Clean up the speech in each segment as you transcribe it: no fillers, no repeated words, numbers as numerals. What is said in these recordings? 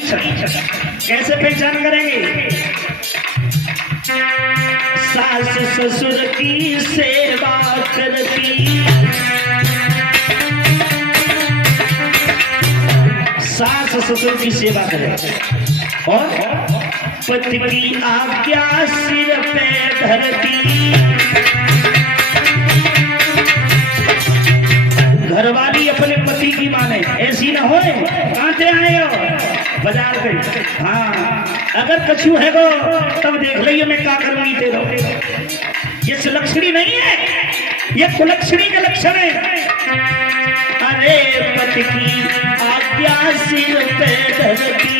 कैसे पहचान करेंगे? सास ससुर की सेवा करती, सास ससुर की सेवा करे और पति की आज्ञा सिर पे धरती। घरवाली अपने पति की माने, ऐसी ना हो कहाँ से आए हो बाजार पे। हाँ, अगर कछु है गो तब देख लियो मैं क्या करूंगी तेरो। ये सुलक्षणी नहीं है, ये कुलक्षणी का लक्षण है। अरे पति की आज्ञा सिर पे धरती,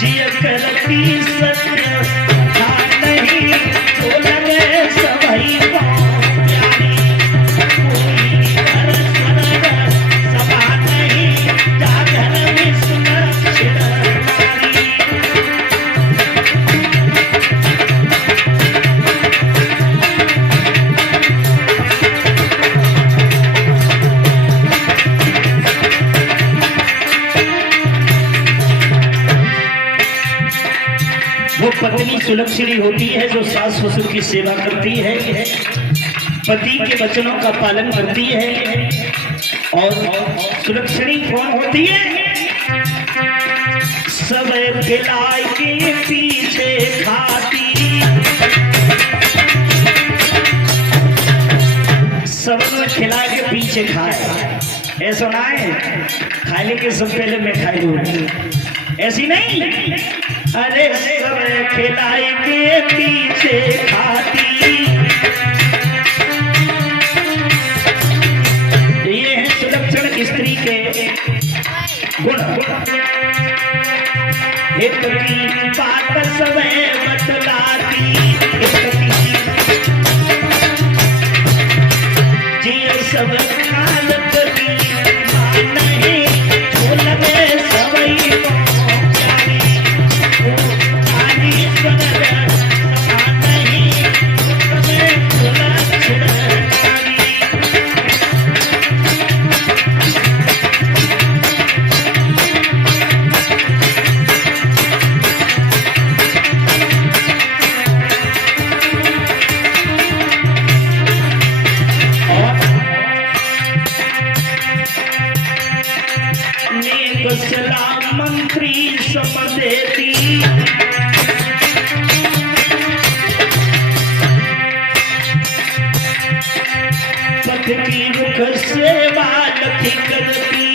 जिया करती सत्य नहीं तो लगे सभी प्यारी। कोई घर स्वर्ग सभा नहीं, जागर में सुलक्षण नारी। वो पत्नी सुलक्षणी होती है जो सास ससुर की सेवा करती है, पति के वचनों का पालन करती है। और सुलक्षणी कौन होती है? सब खिलाए के पीछे खाती, सब खिला के पीछे खाए। ऐसा ना है खाने के सब पहले मैं खाई लूं, ऐसी नहीं। अरे सब खिलाए के पीछे खाती, ये है सुलक्षण स्त्री के गुण। एक की बात सब बतलाती, जी सब हालत की नहीं जो लगे सवई को। सलाम मंत्री सब देती, पथ की मुख सेवा लखी करती।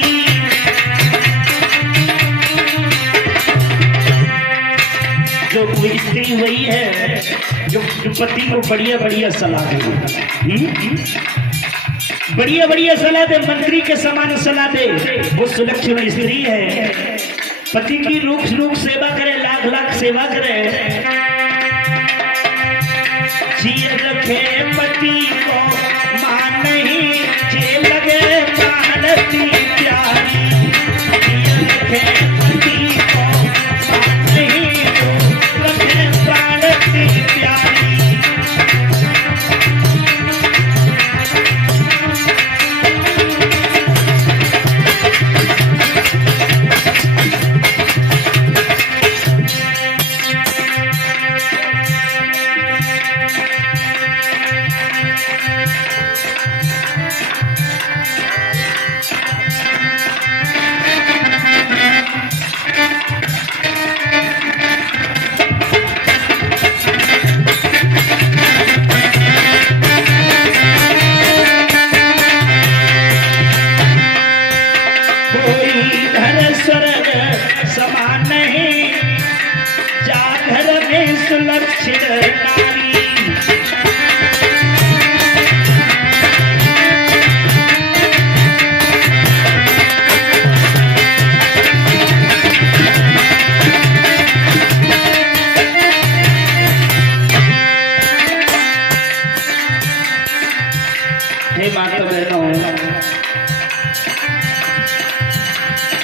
जो कोई स्त्री वही है जो पति को बढ़िया बढ़िया सलाह दे, बढ़िया बढ़िया सलाह दे, मंत्री के समान सलाह दे, वो सुलक्षण स्त्री है। पति की रूख रूख सेवा करे, लाख लाख सेवा करे, जिए रखे पति को मान नहीं, जे लगे प्राणती प्यारी। जिए रखे पति को मान नहीं, जो लगे प्राणती प्यारी।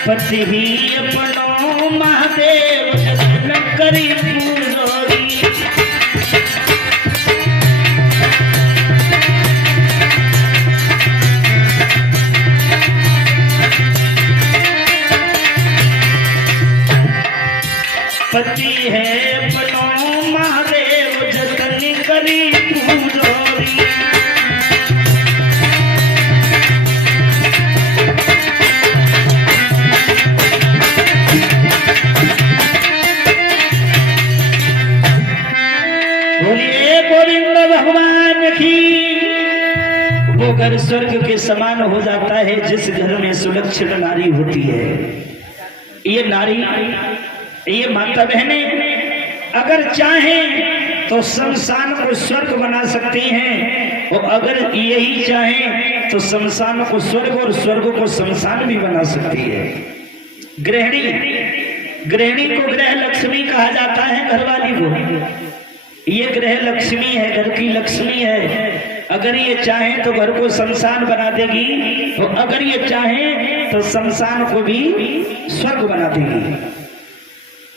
पति भी अपनो महादेव न करी पूजोरी। समान हो जाता है जिस घर में सुलक्षित नारी होती है। ये नारी, ये माता बहने अगर चाहें तो शमशान को स्वर्ग बना सकती हैं, और अगर यही चाहें तो शमशान को स्वर्ग और स्वर्ग को शमशान भी बना सकती है। गृहिणी, गृहिणी को गृह लक्ष्मी कहा जाता है, घरवाली को। ये गृह लक्ष्मी है, घर की लक्ष्मी है। अगर ये चाहे तो घर को शमशान बना देगी, और अगर ये चाहे तो शमशान को भी स्वर्ग बना देगी।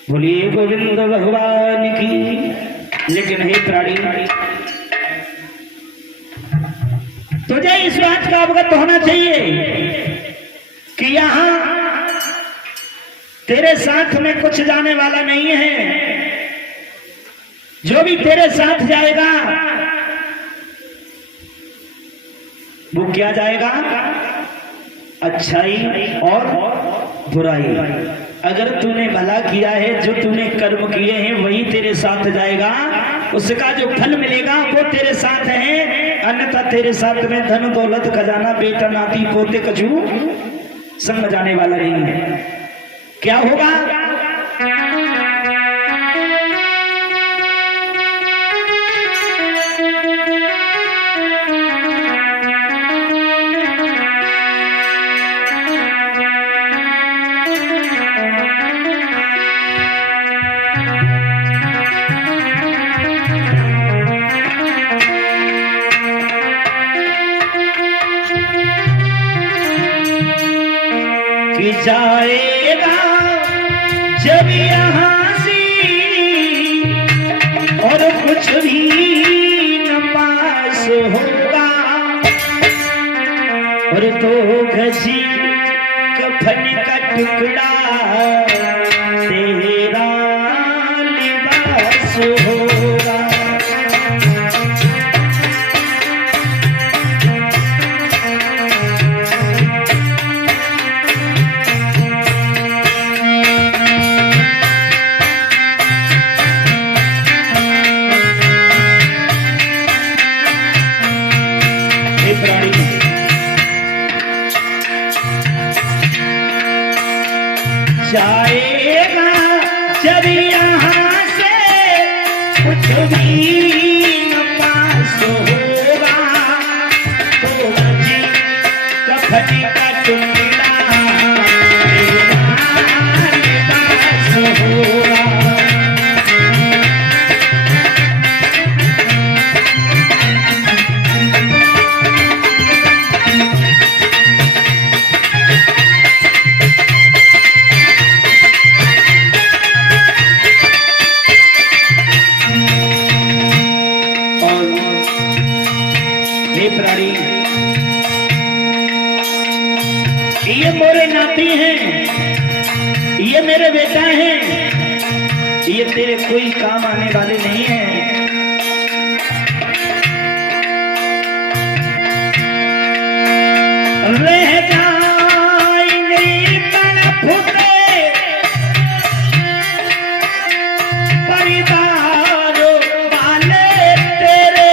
बोलिए गोविंद भगवान की। लेकिन हे प्राणी, तुझे इस बात का अवगत होना चाहिए कि यहां तेरे साथ में कुछ जाने वाला नहीं है। जो भी तेरे साथ जाएगा वो क्या जाएगा? अच्छाई और बुराई। अगर तूने भला किया है, जो तूने कर्म किए हैं वही तेरे साथ जाएगा, उसका जो फल मिलेगा वो तेरे साथ है। अन्यथा तेरे साथ में धन दौलत खजाना बेटा नाती पोते कछू संग जाने वाला नहीं है। क्या होगा? कि जाएगा जब यहाँ से और कुछ भी न पास होगा, और तो घसी कफन का टुकड़ा तेरा लिबास होगा। जाएगा जब यहाँ से कुछ भी न पास होगा, तो जी कफन का टुकड़ा पास होगा। ये मोरे नाती हैं, ये मेरे बेटा हैं, ये तेरे कोई काम आने वाले नहीं हैं। रह जाएंगे तड़पते परिवार वाले तेरे,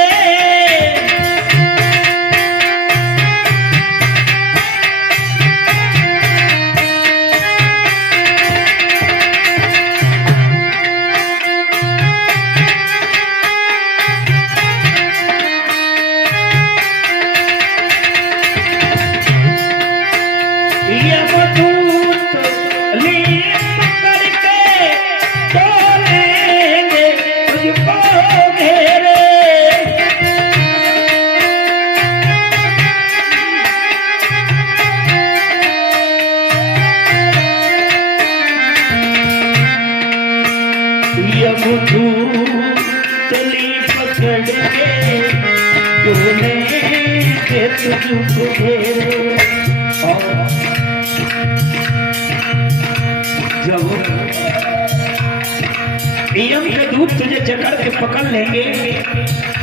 तली पकड़ के तुझको घेरे, और जब यम के दूत तुझे जकड़ के पकड़ लेंगे,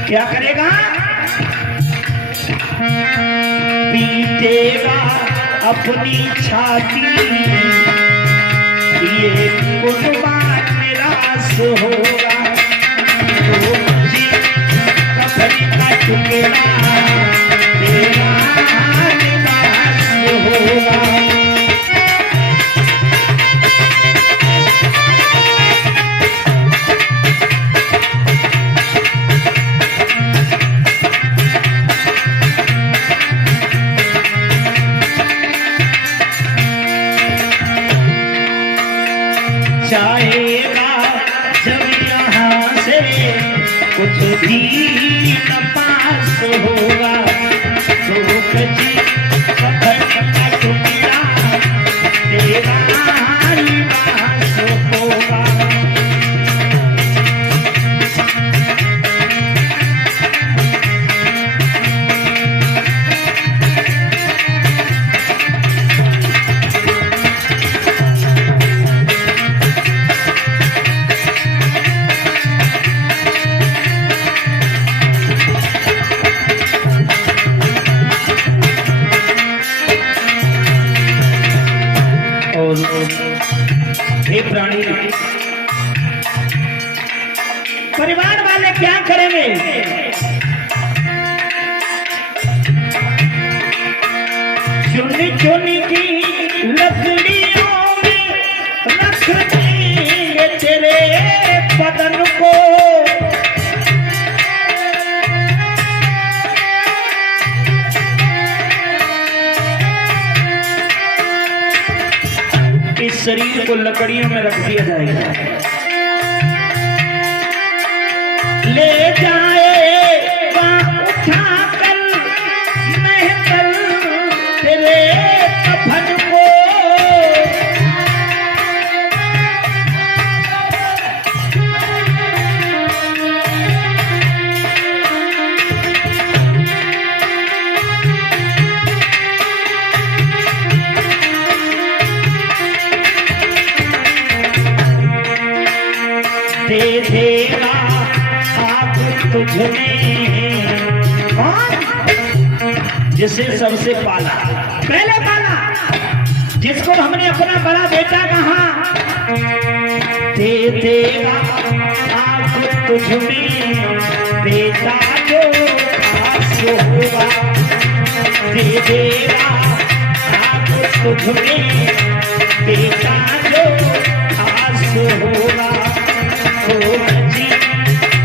क्या करेगा? पीटेगा अपनी छाती, ये कुर्बान निराश होगा, तो जी कफन का टुकड़ा तेरा निवास होगा। जाएगा जब यहाँ से कुछ भी न पास होगा, तो कजी कफन का टुकड़ा तेरा निवास होगा। हे प्राणी, परिवार वाले क्या करेंगे? चुनी चुनी की लकड़ियों में रख देंगे तेरे बदन को, इस शरीर को लकड़ियों में रख दिया जाएगा। ले जाएगा उठाकर महफल तेरे कफन को, दे देगा आग तुझमें कौन? जिसे सबसे पाला, पहले पाला, जिसको हमने अपना बड़ा बेटा कहा। दे देगा आग तुझमें बेटा जो खास होगा, दे देगा आग तुझमें बेटा जो खास होगा। तो जी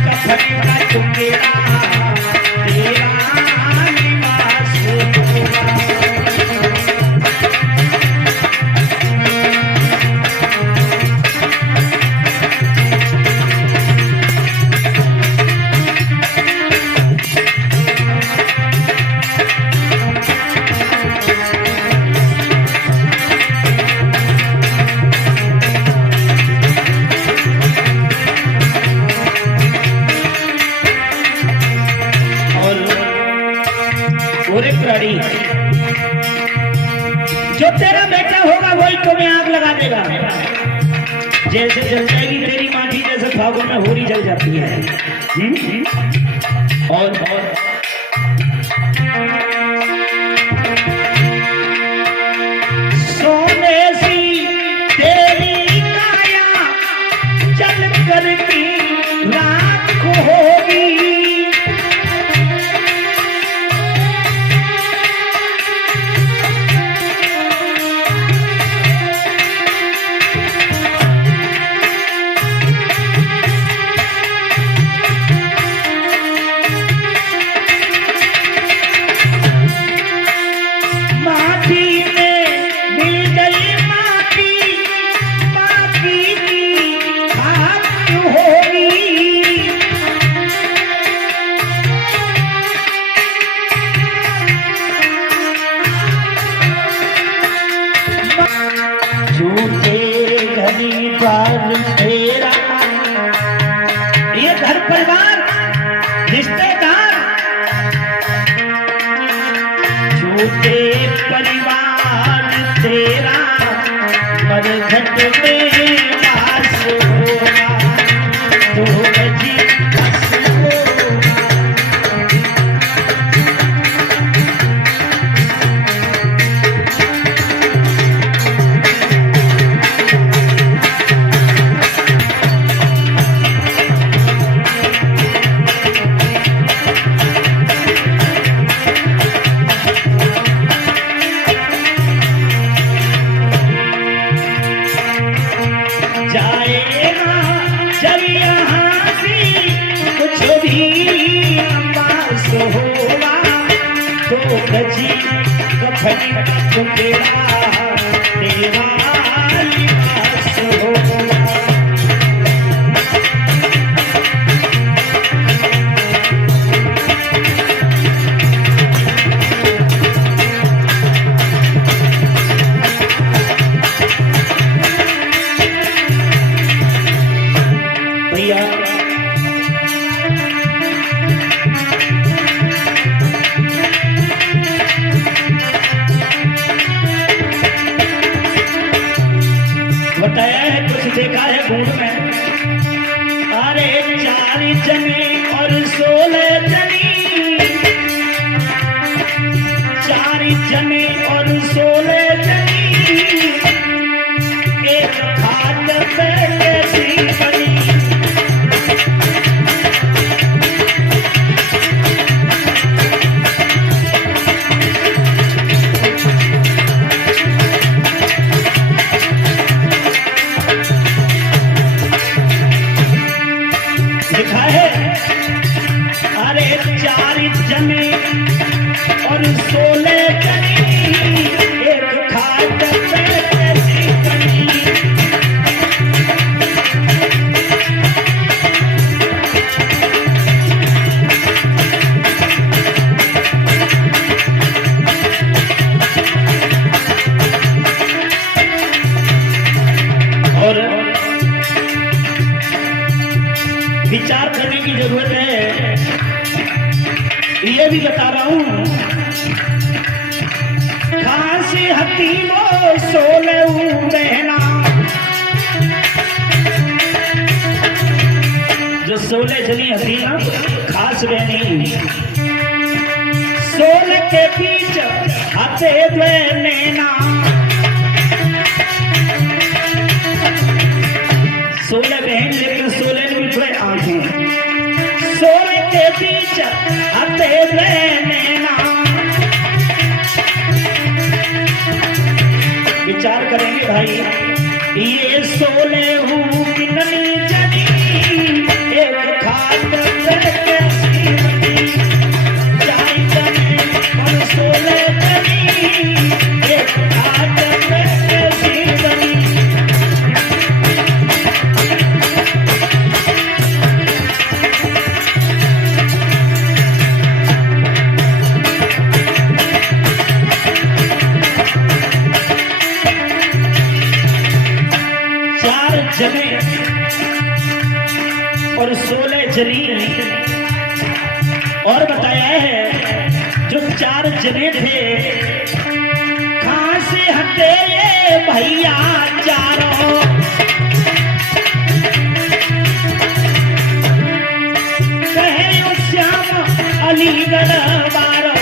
कफन का टुकड़ा तेरा निवास होगा। जो तेरा बेटा होगा वही तुम्हें आग लगा देगा, जैसे जल जाएगी तेरी माटी, जैसे फागुन में होरी जल जाती है। और सोने सी तेरी काया जल कर की राख होगी, तेरा ये घर परिवार रिश्तेदार झूठे परिवार तेरा मरघट में वास होगा, तो जी बस तो तेरा तेरा लिबास होगा। भैया बताया है, कुछ देखा है भूल में। अरे 4 जने और 16 जनी, 4 जने और 16 जनी, एक खाट पे कैसी बनी। लिखा है अरे 4 जने और 16 जनी, एक खाट पे कैसी बनी। और विचार करने की जरूरत है। ये भी बता रहा हूं, खांसी हकीमो 16 बहना, जो 16 जनी हती ना खास बहनी, 16 के बीच हथे द्वे नैना। 16 बहन लेकिन 16 ने भी थोड़े आंखें, 16 के बीच हथे द्वे नैना। विचार करेंगे भाई, ये 16 कितनी जनी, एक खाट पे कैसी बनी। 4 जने और 16 जनी, एक खाट पे कैसी बनी। जने और 16 जनी। और बताया है जो 4 जने थे, कहां से हटे ये भैया चारों। कहे श्याम अलीगढ़ बारो,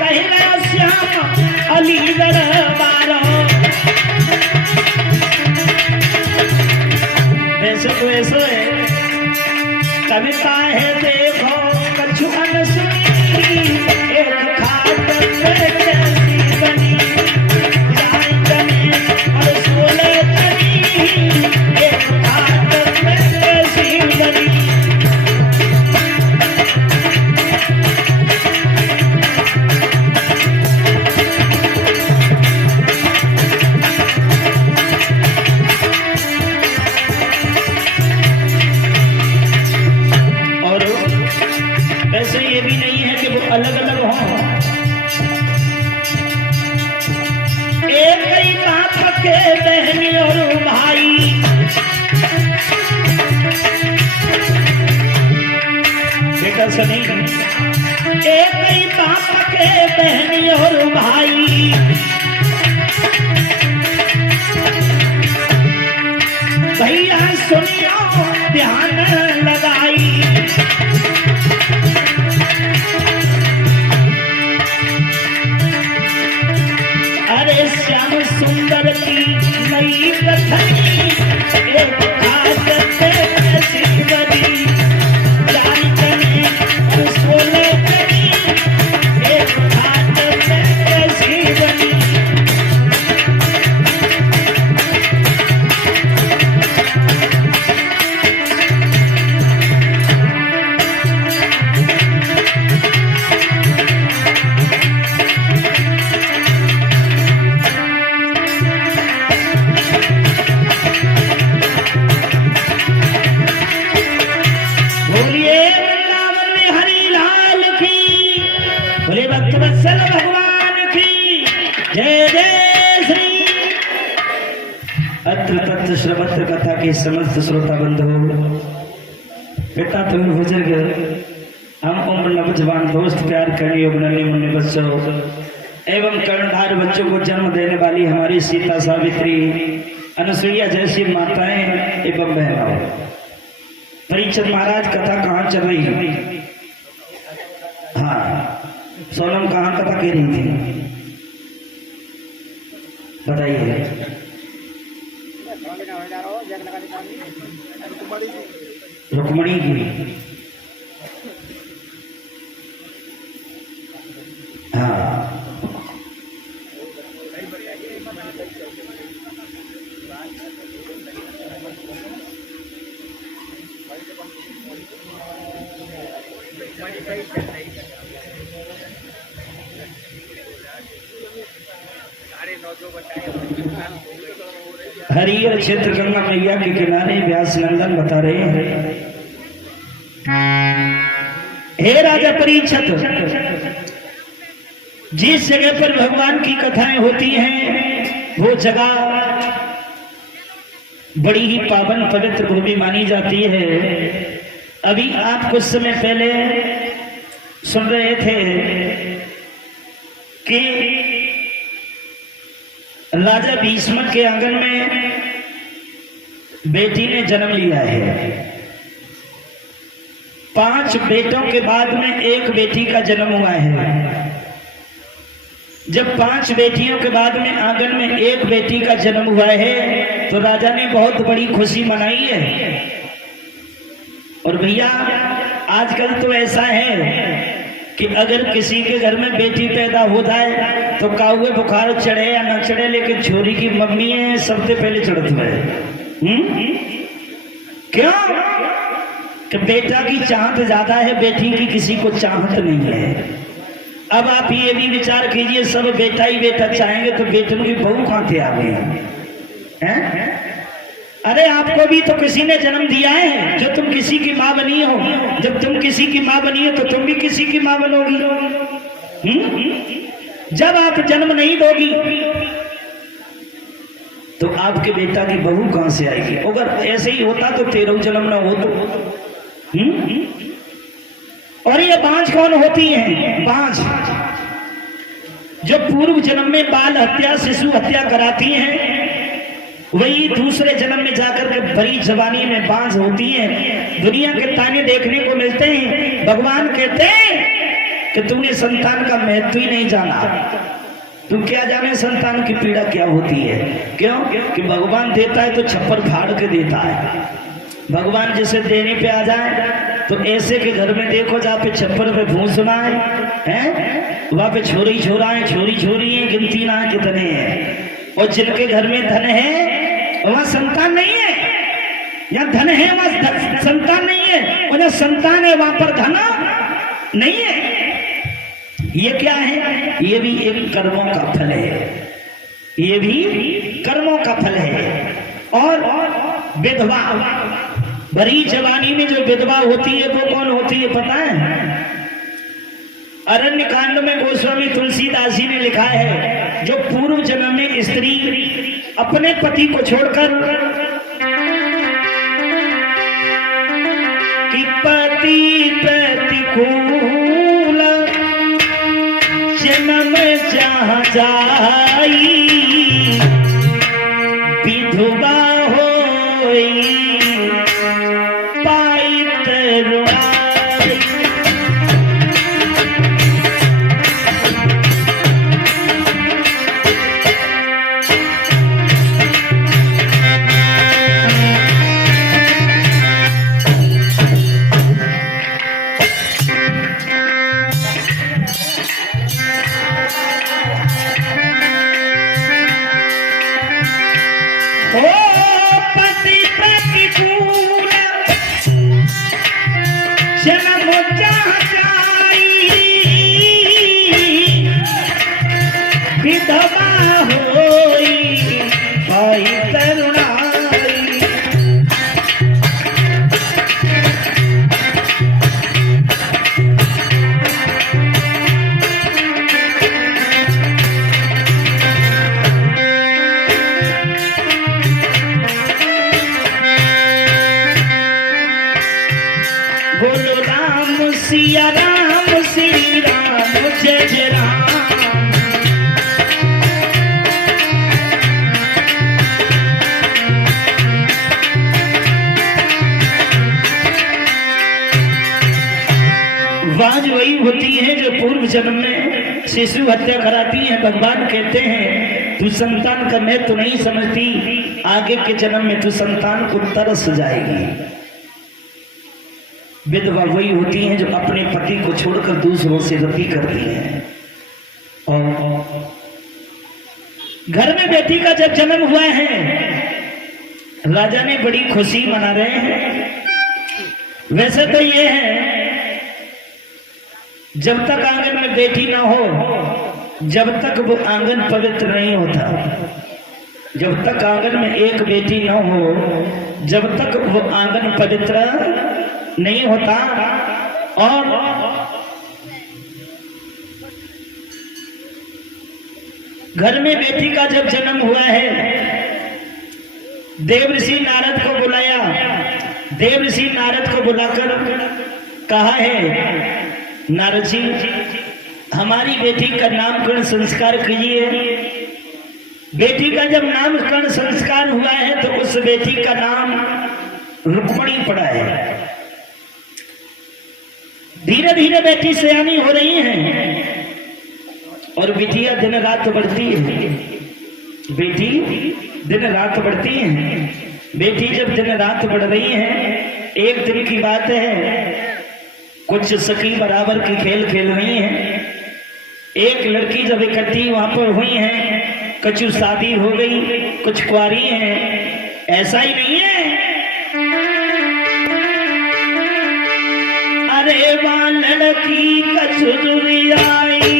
कहे श्याम अलीगढ़ बारो। वैसे तो ऐसा है, कविता है देखो कछु अनसुनी, एक खाट पे कैसी बनी। 4 जने और 16 जनी, एक खाट पे कैसी बनी। वैसे ये भी नहीं है कि वो अलग अलग हों, एक ही बाप के बहनी और भाई। बेटा सनी, एक ही बाप के बहनी और भाई। भैया सुनियो ध्यान लगाई, अरे श्याम सुंदर की नई कथनी, एक खाट पे कैसी बनी। 4 जने और 16 जनी, एक खाट पे कैसी बनी। बोले भक्तवत्सल भगवान की जय जय श्री। अत्र तत्र श्रवत्र कथा के समस्त श्रोता बंधु, पिता तुम गुजर गए, हम उम्र नौजवान दोस्त प्यार करने योग नन्हे मुन्ने बच्चों एवं कर्णधार बच्चों को जन्म देने वाली हमारी सीता, सावित्री, अनुसुईया जैसी माताएं एवं बहनों, परीक्षित महाराज कथा कहाँ चल रही है? हाँ, सोनम कहाँ कथा कह रही थी, बताइए। रुक्मणी की, हाँ, हरियर क्षेत्र गंगा मैया के किनारे व्यास नंदन बता रहे हैं, हे राजा परीक्षित, जिस जगह पर भगवान की कथाएं होती हैं वो जगह बड़ी ही पावन पवित्र भूमि मानी जाती है। अभी आप कुछ समय पहले सुन रहे थे कि राजा भीष्म के आंगन में बेटी ने जन्म लिया है। 5 बेटों के बाद में एक बेटी का जन्म हुआ है। जब 5 बेटियों के बाद में आंगन में एक बेटी का जन्म हुआ है तो राजा ने बहुत बड़ी खुशी मनाई है। और भैया आजकल तो ऐसा है कि अगर किसी के घर में बेटी पैदा हो जाए तो काहुए बुखार चढ़े या न चढ़े, लेकिन छोरी की मम्मी है सबसे पहले चढ़ती है। क्यों? कि बेटा की चाहत ज्यादा है, बेटी की किसी को चाहत नहीं है। अब आप ये भी विचार कीजिए, सब बेटा ही बेटा चाहेंगे तो बेटन की बहू कहां से आ गई हैं? अरे आपको भी तो किसी ने जन्म दिया है, जो तुम किसी की माँ बनी हो। जब तुम किसी की माँ बनी हो तो तुम भी किसी की माँ बनोगी। जब आप जन्म नहीं दोगी तो आपके बेटा की बहू कहां से आएगी? अगर ऐसे ही होता तो 13 जन्म ना हो तो। और ये बांझ कौन होती हैं? बांझ जो पूर्व जन्म में बाल हत्या, शिशु हत्या कराती हैं, वही दूसरे जन्म में जाकर के बड़ी जवानी में बांझ होती है। दुनिया के ताने देखने को मिलते हैं। भगवान कहते हैं कि तूने संतान का महत्व ही नहीं जाना। तू क्या जाने संतान की पीड़ा क्या होती है? क्यों? कि भगवान देता है तो छप्पर फाड़ के देता है। भगवान जिसे देने पे आ जाए तो ऐसे के घर में देखो जहाँ पे छप्पर पे भूसना है, वहां पे छोरी छोराएं, छोरी छोरी है, गिनती ना कितने हैं। और जिनके घर में धन है वहां संतान नहीं है, या धन है वहां संतान नहीं है, और जहाँ संतान है वहां पर धन नहीं है। ये क्या है? ये भी एक कर्मों का फल है। ये भी कर्मों का फल है। और विधवा, बड़ी जवानी में जो विधवा होती है वो कौन होती है पता है? अरण्य कांड में गोस्वामी तुलसीदास जी ने लिखा है, जो पूर्व जन्म में स्त्री अपने पति को छोड़कर कि पति प्रतिकूल जन्म जहाँ जाई विधवा होई पाई तरुणाई। पूर्व जन्म में शिशु हत्या कराती है। भगवान कहते हैं तू संतान का मैं तो नहीं समझती, आगे के जन्म में तू संतान को तरस जाएगी। विधवा वही होती हैं जो अपने पति को छोड़कर दूसरों से रति करती हैं। और घर में बेटी का जब जन्म हुआ है, राजा ने बड़ी खुशी मना रहे हैं। वैसे तो ये है जब तक आंगन में बेटी ना हो, जब तक वो आंगन पवित्र नहीं होता। जब tक आंगन में एक बेटी ना हो, जब तक वो आंगन पवित्र नहीं होता। और घर में बेटी का जब जन्म हुआ है, देवर्षि नारद को बुलाया। देवर्षि नारद को बुलाकर कहा है, नारद जी हमारी बेटी का नामकरण संस्कार कीजिए। बेटी का जब नामकरण संस्कार हुआ है तो उस बेटी का नाम रुक्मणी पड़ा है। धीरे धीरे बेटी सयानी हो रही है और बिटिया दिन रात बढ़ती है। बेटी दिन रात बढ़ती है। बेटी जब दिन रात बढ़ रही है, एक दिन की बात है, कुछ सखी बराबर की खेल खेल रही हैं। एक लड़की जब इकट्ठी वहां पर हुई है, कुछ शादी हो गई, कुछ कुंवारी हैं। ऐसा ही नहीं है, अरे वहां लड़की कचुरी आई,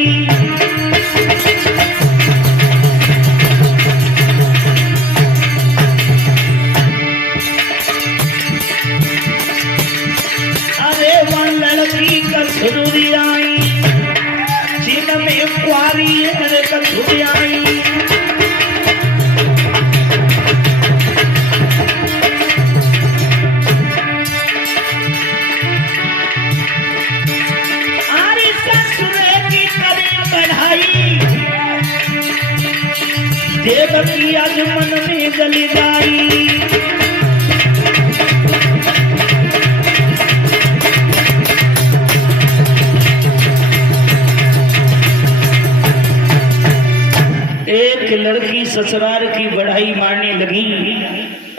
कचुरी आई, जिन में कुआरी है कचुरी आई। आरी ससुरे की करे बढ़ाई, देवकी आज मन में जली जाई। एक लड़की ससुराल की बढ़ाई मारने लगी।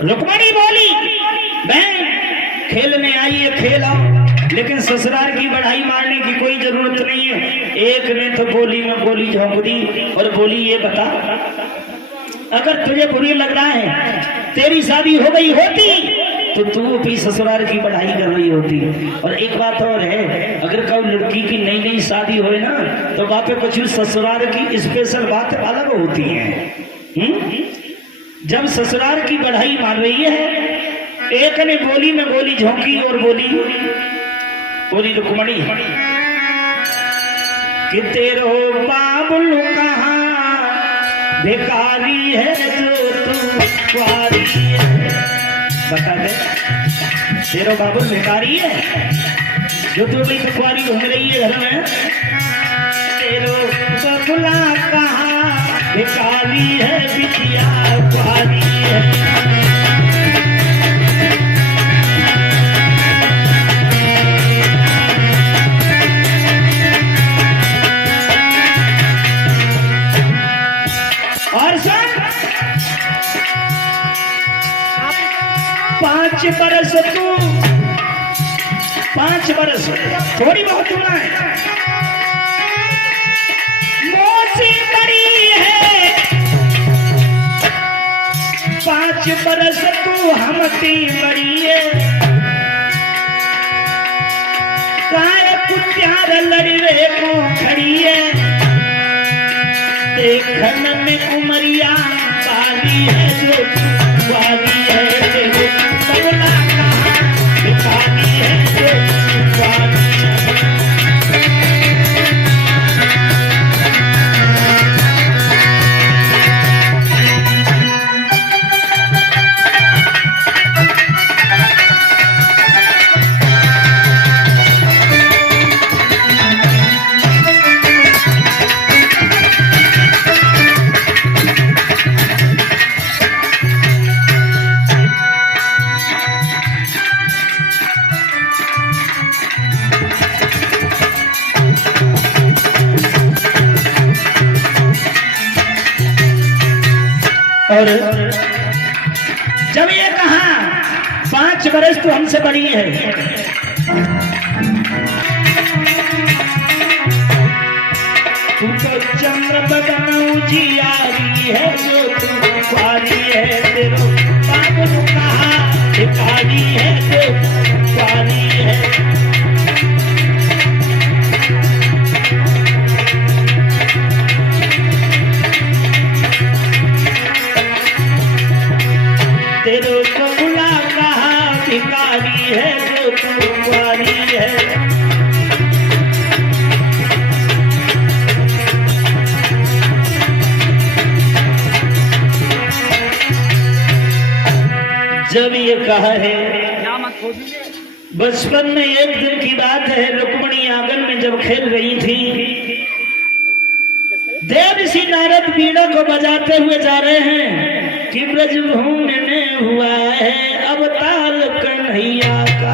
रुक्मणी बोली, बहन खेलने आई है खेलो, लेकिन ससुराल की बढ़ाई मारने की कोई जरूरत नहीं है। एक ने तो गोली में गोली झोंक दी और बोली, ये बता अगर तुझे बुरी लग रहा है, तेरी शादी हो गई होती तो तू भी ससुराल की बढ़ाई कर रही होती। और एक बात और है, अगर कोई लड़की की नई नई शादी होए ना, तो वहां पे कुछ ससुराल की स्पेशल बात अलग होती है। जब ससुराल की बढ़ाई मार रही है, एक ने गोली में गोली झोंकी और बोली रुक्मणी कि तेरो बाबुल कहाँ भिखारी है जो तू कुंवारी है। बता दे, तेरा बाबुल भिखारी है जो तू भी कुंवारी घूम रही है घर में। तेरो बबुला कहाँ भिखारी है, बिटिया कुंवारी है। और सुन, 5 बरस तू, 5 बरस थोड़ी बहुत होना है, मोसी बड़ी है। 5 बरस तू हमती बड़ी है, काय कुत्यार लड़ी रे को खड़ी है। देखन में उमरिया काली है जो कुंवारी है, तेरे बबुला कहाँ भिखारी है जो कुंवारी है। और जब ये कहा 5 बरस तो हमसे बड़ी है, तू तो चंद्र बदन उजियारी है, जो तू कुंवारी है, तेरो बाबू कहा भिखारी है, जो कुंवारी है। तेरो बबुला कहा भिखारी है, जो तू कुंवारी है। जब ये कहा है, बचपन में एक दिन की बात है, रुक्मिणी आंगन में जब खेल रही थी, देवर्षि नारद वीणा को बजाते हुए जा रहे हैं कि ब्रजभूमि में हुआ है अवतार कन्हैया का।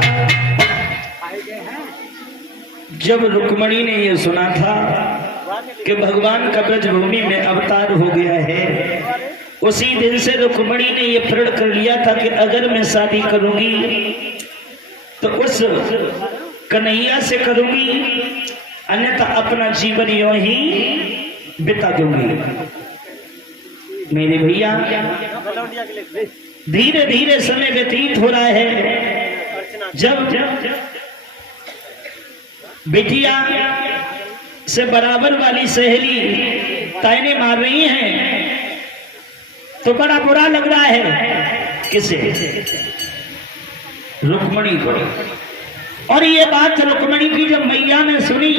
जब रुक्मिणी ने ये सुना था कि भगवान का ब्रजभूमि में अवतार हो गया है, उसी दिन से रुक्मिणी ने ये प्रण कर लिया था कि अगर मैं शादी करूंगी तो उस कन्हैया से करूंगी, अन्यथा अपना जीवन यूं ही बिता दूंगी। मेरे भैया, धीरे धीरे समय व्यतीत हो रहा है। जब बिटिया से बराबर वाली सहेली ताने मार रही हैं तो बड़ा बुरा लग रहा है। किसे? रुक्मिणी को। और ये बात रुक्मिणी की जब मैया ने सुनी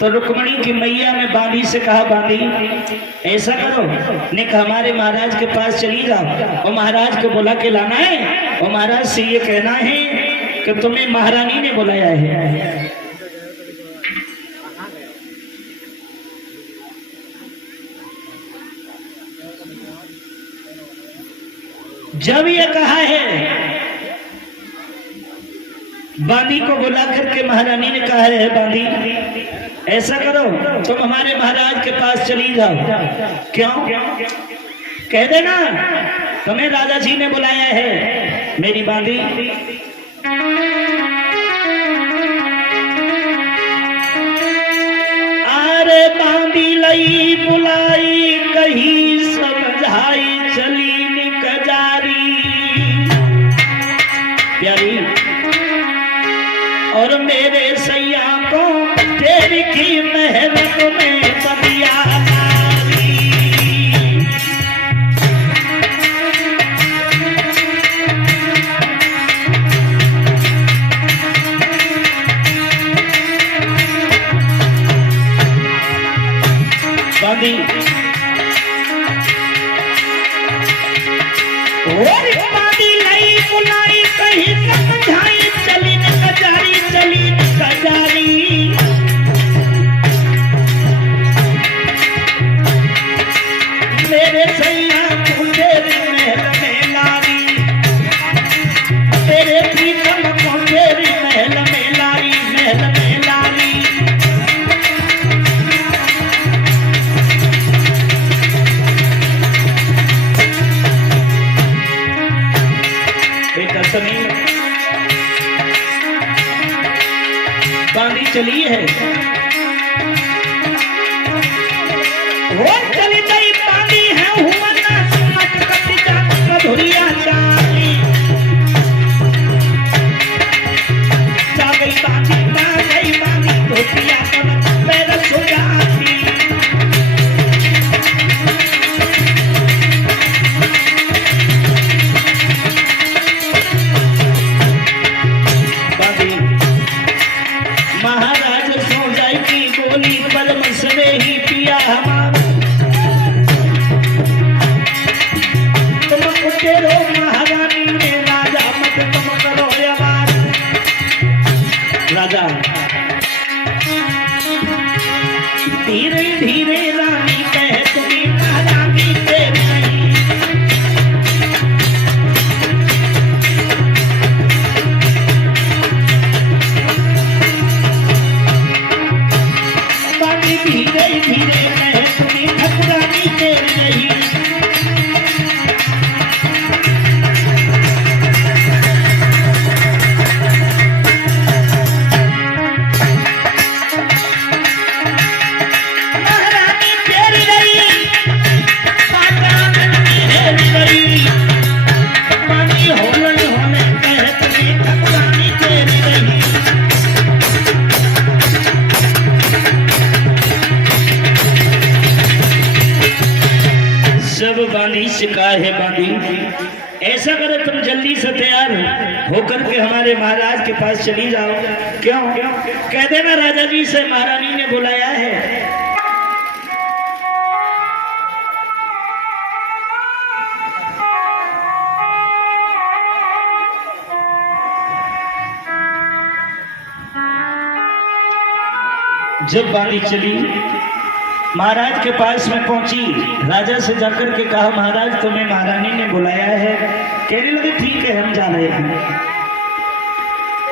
तो रुक्मिणी की मैया ने बांदी से कहा, बांदी ऐसा करो, ने कहा हमारे महाराज के पास चली जाओ और महाराज को बुला के लाना है और महाराज से ये कहना है कि तुम्हें महारानी ने बुलाया है। जब ये कहा है, बांदी को बुला करके महारानी ने कहा है, बांदी ऐसा करो, तुम हमारे महाराज के पास चली जाओ। क्यों? कह देना तुम्हें राजा जी ने बुलाया है। मेरी बांदी, अरे बांदी लई बुलाई कहीं समझाई चली निकजारी प्यारी, और मेरे सैया को तेरी की मेहनत में बदिया नारी। बांदी बांदी लई बुलाई कहीं समझाई चली कजारी, चली कजारी। मेरे सैया को तेरे महल में लारी, तेरे प्रीतम को तेरी महल में लारी, महल में लारी। बेटा सनी, बांदी चली है, वो चली गई बांदी है, हुआ ना समझ कटी जात मधुरिया चाली। जा गई बांदी धोतिया पर पैर सो जाती। बांदी महाराज सो जाए की बोली पद्म से ही पिया हमारा, तुम उठे रो महारानी ने राजा मत तुम करो आवाज। राजा धीरे धीरे रानी कह तुम्हें महारानी से नहीं। धीरे धीरे कहे तुम्हें ठकुरानी से नहीं। से कहा है बांदी, ऐसा करो तुम जल्दी से तैयार होकर के हमारे महाराज के पास चली जाओ। क्यों? कह देना राजा जी से महारानी ने बुलाया है। जब बारी चली महाराज के पास में पहुंची, राजा से जाकर के कहा महाराज तुम्हें महारानी ने बुलाया है। कहने लगे ठीक है हम जा रहे हैं।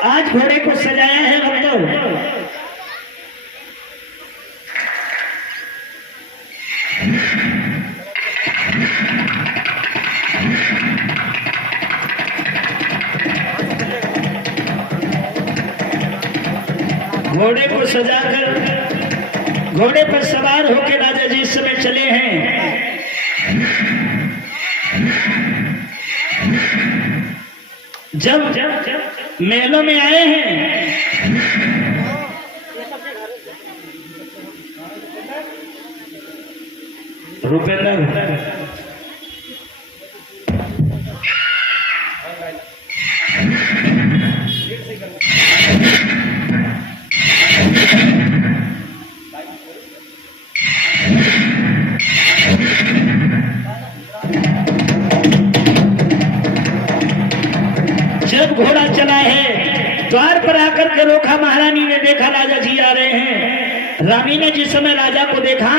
आज घोड़े को सजाया है हम तो। घोड़े को सजाकर घोड़े पर सवार होकर राजा जी इस समय चले हैं। जब महलों में आए हैं, रुपेंद्र घोड़ा चला है, द्वार पर आकर के रोका। महारानी ने देखा राजा जी आ रहे हैं। रानी ने जिस समय राजा को देखा,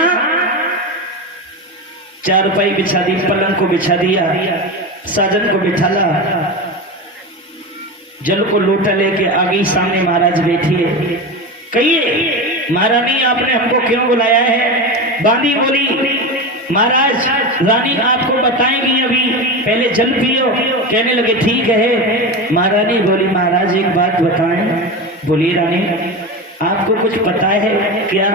चारपाई बिछा दी, पलंग को बिछा दिया, साजन को बिठाला, जल को लोटा लेके आ गई सामने। महाराज बैठिए, कहिए महारानी आपने हमको क्यों बुलाया है? बांदी बोली महाराज रानी आपको बताएंगी, अभी पहले जल पियो। कहने लगे ठीक है। महारानी बोली महाराज एक बात बताएं। बोली रानी आपको कुछ पता है क्या?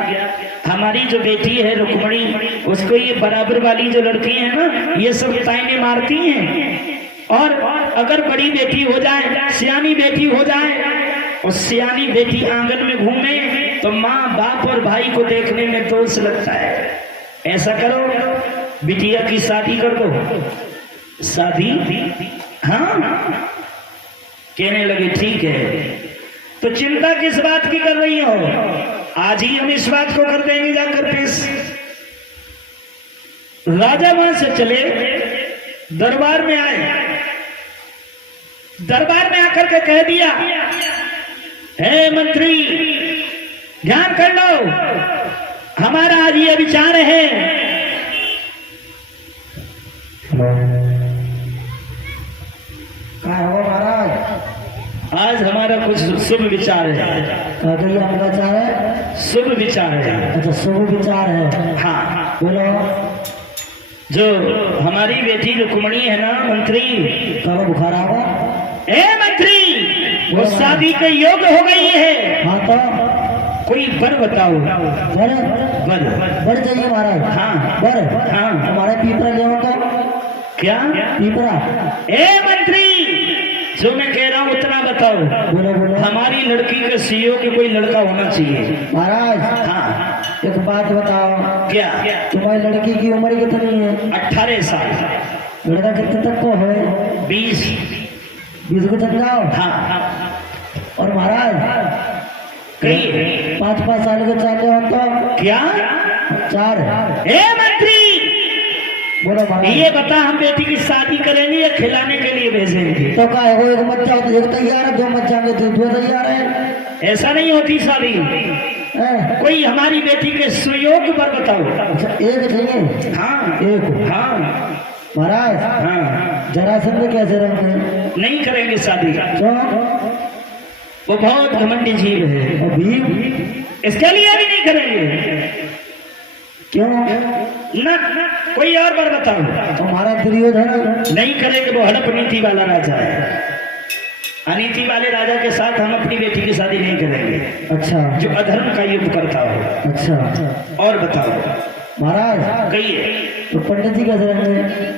हमारी जो बेटी है रुक्मणी, उसको ये बराबर वाली जो लड़की है ना, ये सब ताइने मारती हैं। और अगर बड़ी बेटी हो जाए, सियानी बेटी हो जाए, और सियानी बेटी आंगन में घूमे तो माँ बाप और भाई को देखने में दोष लगता है। ऐसा करो बिटिया की शादी कर दो। शादी? हाँ। कहने लगे ठीक है। तो चिंता किस बात की कर रही हो? आज ही हम इस बात को कर देंगे जाकर पेश। राजा वहां से चले, दरबार में आए। दरबार में आकर के कह दिया, हे मंत्री ध्यान कर लो, हमारा आज ये विचार है। क्या हो महाराज? आज हमारा कुछ शुभ विचार है। क्या विचार है? शुभ विचार है। अच्छा शुभ विचार है। हाँ बोलो। जो हमारी बेटी रुक्मणी है ना मंत्री, कब बुखार आवा? ए मंत्री वो शादी के योग्य हो गई है। हाँ तो कोई बर बताओ। बर बर चाहिए महाराज? हाँ बर। हाँ हमारे पीपरा ले तो क्या? पीपरा। ए मंत्री जो मैं कह रहा हूँ उतना बताओ। बोलो बोलो। हमारी लड़की के सीओ के कोई लड़का होना चाहिए महाराज। हाँ एक बात बताओ। क्या? तुम्हारी लड़की की उम्र कितनी है? 18 साल। लड़का कितने तक को है? 20 को चल जाओ। हाँ। और महाराज कहिए 5-5 साल के चाले हो तो क्या? 4। ए मंत्री बोलो महाराज। ये बता हम बेटी की शादी करेंगे या खिलाने के लिए भेजेंगे? तो क्या है, एक बच्चा तो एक तैयार है, 2 बच्चा तो 2 तैयार है। ऐसा नहीं होती शादी। कोई हमारी बेटी के सुयोग्य पर बताओ। अच्छा एक चाहिए? हाँ एक। हाँ महाराज। हाँ जरासंध कैसे रहेंगे? नहीं करेंगे शादी। क्यों? वो बहुत घमंडी जीव है। अभी इसके लिए भी नहीं करेंगे। क्यों? ना कोई और बार बताओ। हमारा दुर्योधन नहीं करेंगे, वो हड़प नीति वाला राजा है। अनीति वाले राजा के साथ हम अपनी बेटी की शादी नहीं करेंगे। अच्छा। जो अधर्म का युद्ध करता हो। अच्छा और बताओ महाराज। कहिए। तो पंडित जी कैसे रहेंगे?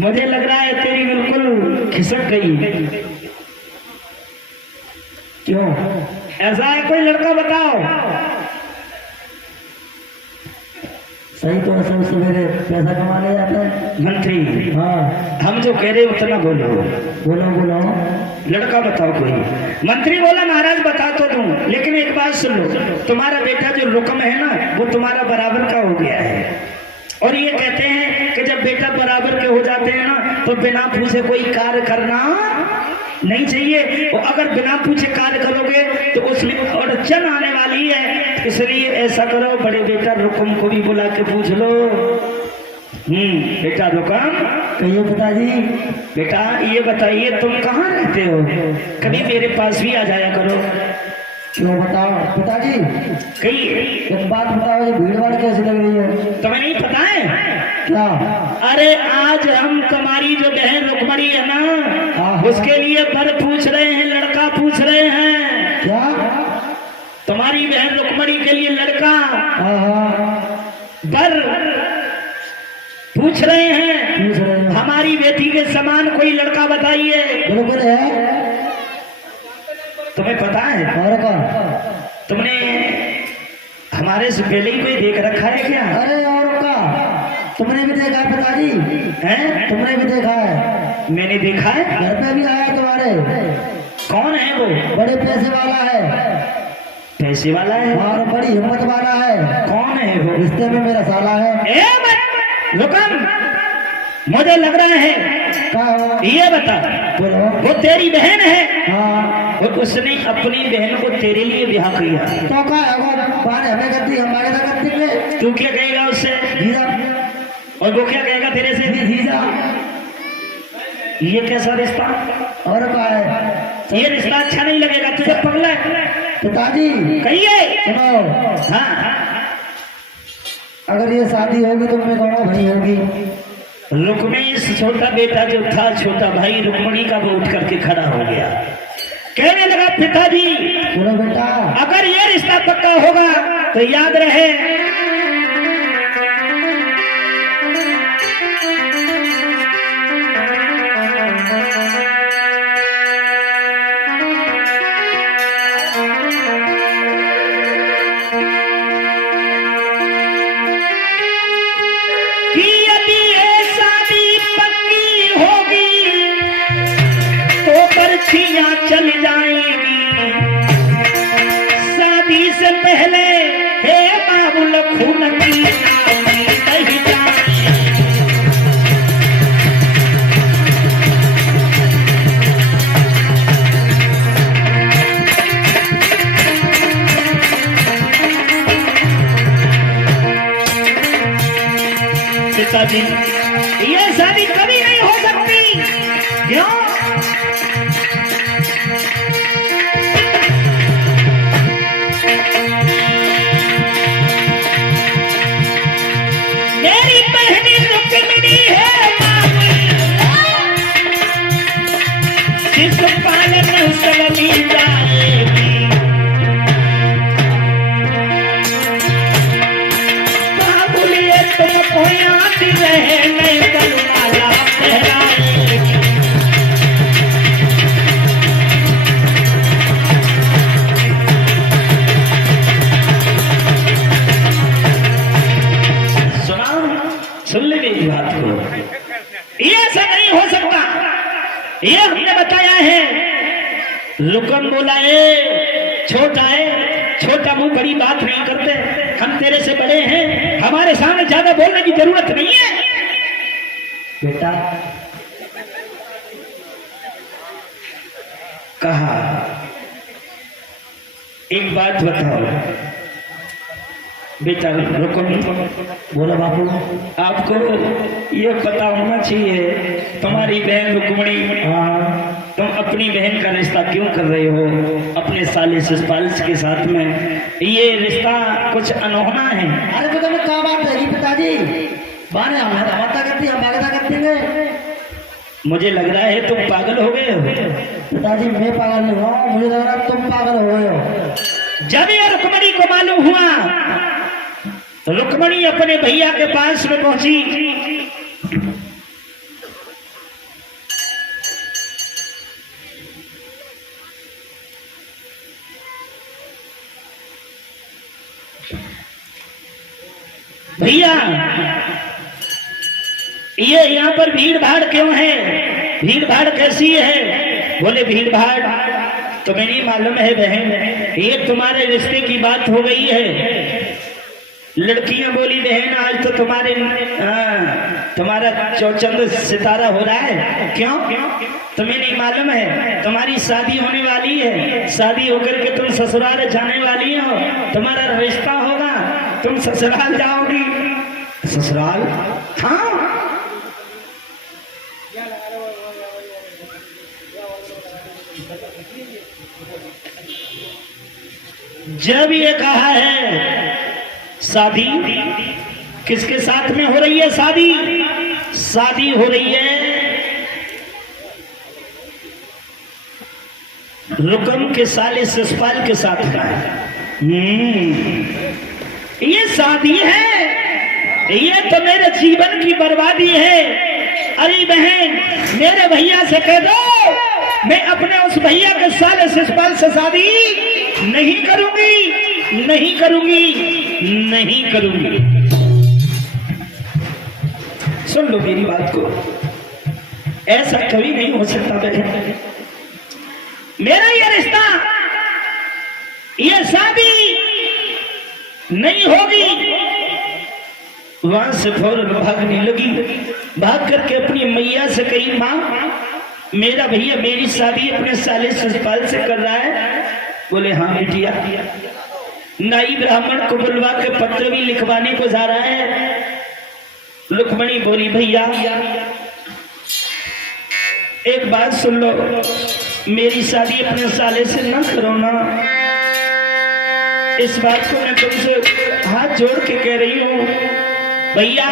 मुझे लग रहा है तेरी बिल्कुल खिसक गई। क्यों? ऐसा है कोई लड़का बताओ। सही तो सब सवेरे पैसा कमाने जाते हैं। मंत्री हाँ हम जो कह रहे उतना बोलो। बोलो बोलो। लड़का बताओ कोई। मंत्री बोला महाराज बता तो दूं, लेकिन एक बात सुन लो, तुम्हारा बेटा जो रुकम है ना वो तुम्हारा बराबर का हो गया है। और ये कहते हैं कि जब बेटा बराबर के हो जाते हैं ना तो बिना पूछे कोई कार्य करना नहीं चाहिए, और अगर बिना पूछे कार्य करोगे तो उसमें अड़चन आने वाली है। इसलिए ऐसा करो, बड़े बेटा रुकम को भी बुला के पूछ लो। बेटा रुकम, कहिए पिताजी। बेटा ये बताइए तुम कहाँ रहते हो, कभी मेरे पास भी आ जाया करो। क्यों बताओ पिताजी। कहिए। एक बात बताओ, ये भीड़ भाड़ कैसी लग रही है? तुम्हें नहीं पता है क्या? अरे आज हम तुम्हारी जो बहन रुकमणी है ना उसके लिए वर पूछ रहे हैं, लड़का पूछ रहे हैं। क्या? तुम्हारी बहन रुकमणी के लिए लड़का वर पूछ रहे हैं। हमारी बेटी के समान कोई लड़का बताइए। बिल्कुल है। तुम्हें पता है? और कौन? तुमने हमारे से पहले ही कोई देख रखा है क्या? अरे और का तुमने भी देखा है पिताजी? हैं? तुमने भी देखा है? मैंने देखा है। घर पे भी आया तुम्हारे। कौन है वो? बड़े पैसे वाला है। पैसे वाला है और बड़ी हिम्मत वाला है। कौन है वो? रिश्ते में मेरा साला है। रुकम, मुझे लग रहा है। क्या? ये बता, बोलो। वो तेरी बहन है हाँ। और उसने अपनी बहन को तेरे लिए ब्याह किया। तो क्या है वो? बाहर हमें करती, हम आगे तक करती है। तू क्या कहेगा उससे? जीजा। और वो क्या कहेगा तेरे से? जीजा। ये कैसा रिश्ता? और क्या है? ये रिश्ता अच्छा नहीं लगेगा तुझे, पगला है। पिताजी कहिए। सुनो, हाँ, अगर ये शादी होगी तो मैं कौन भाई होगी? रुक्मिणी से छोटा बेटा जो था, छोटा भाई रुक्मिणी का वो उठ करके खड़ा हो गया, कहने लगा पिताजी बोलो बेटा। अगर ये रिश्ता पक्का होगा तो याद रहे कि यदि ये शादी पक्की होगी तो पर्चियां चल जाएंगी। शादी से पहले हे बाबुल खून की नाली बह जाए। पिताजी ये शादी कभी नहीं हो सकती। क्यों? मेरी बहनी रुक्मिणी है जिस पालन चली जाएगी। बाबुलिए तुमको याद रहे नहीं बलवाला पहराएगी। सुना? सुन ले मेरी बात को। ये ऐसा नहीं हो सकता, ये हमने बताया है। रुकम बोला छोटा है, छोटा मुंह बड़ी बात नहीं करते, हम तेरे से बड़े हैं, हमारे सामने ज्यादा बोलने की जरूरत नहीं है। बेटा कहा एक बात बताओ बेटा रुकम, बोलो बापू। आपको ये पता होना चाहिए तुम्हारी बहन रुक्मिणी, तुम अपनी बहन का रिश्ता क्यों कर रहे हो अपने साले ससुराल के साथ में? ये रिश्ता कुछ अनोखा है। अरे तो तुम्हें क्या बात है पिताजी? बाने हम माता करती, हम आगे तक करती। मुझे लग रहा है तुम पागल हो गए हो। पिताजी मैं पागल नहीं हुआ, मुझे लग रहा तुम पागल हो गए हो। जब ये रुक्मिणी को मालूम हुआ तो रुक्मिणी अपने भैया के पास में पहुंची। भैया ये यहाँ पर भीड़ भाड़ क्यों है, भीड़ भाड़ कैसी है? बोले भीड़ भाड़ तुम्हें नहीं मालूम है बहन, ये तुम्हारे रिश्ते की बात हो गई है। लड़कियां बोली बहन आज तो तुम्हारा चौचंद सितारा हो रहा है। क्यों? तुम्हें नहीं मालूम है तुम्हारी शादी होने वाली है, शादी होकर के तुम ससुराल जाने वाली हो, तुम्हारा रिश्ता होगा, तुम ससुराल जाओगी। ससुराल? हाँ। जब ये कहा है शादी किसके साथ में हो रही है, शादी हो रही है रुकम के साले ससपाल के साथ का है। ये शादी है, ये तो मेरे जीवन की बर्बादी है। अरे बहन मेरे भैया से कह दो मैं अपने उस भैया के साले ससपाल से शादी नहीं करूंगी, नहीं करूंगी, नहीं करूंगी। सुन लो मेरी बात को, ऐसा कभी नहीं हो सकता बहन। मेरा ये रिश्ता, ये शादी नहीं होगी। वहां से फौरन भागने लगी, भाग करके अपनी मैया से कही मां मेरा भैया मेरी शादी अपने साले ससपाल से कर रहा है। बोले हाँ बिटिया। नाई ब्राह्मण को बुलवा के पत्र भी लिखवाने को जा रहा है। रुक्मणी बोली भैया एक बात सुन लो, मेरी शादी अपने साले से न करो ना। इस बात को मैं तुमसे हाथ जोड़ के कह रही हूँ भैया।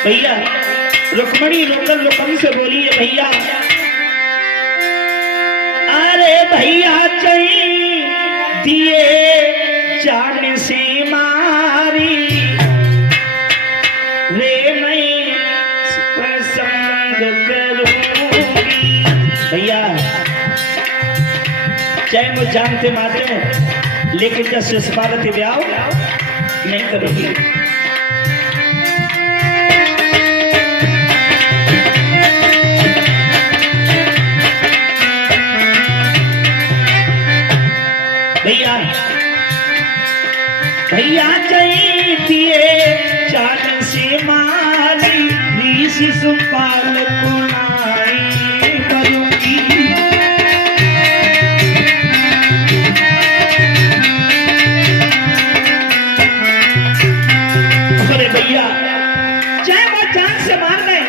भैया रुक्मणी लोकल रुकम से बोली है भैया, अरे भैया चाहिए दिए जान से मारी रे मैं प्रसंग करूंगी। भैया चाहे मुझ जानते माते लेकिन जब ससपाल ब्याह नहीं करूंगी। भैया चाहिए जान से मारी शिशुपाल को नाई करूंगी। अरे भैया चाहे वो जान से मार गए,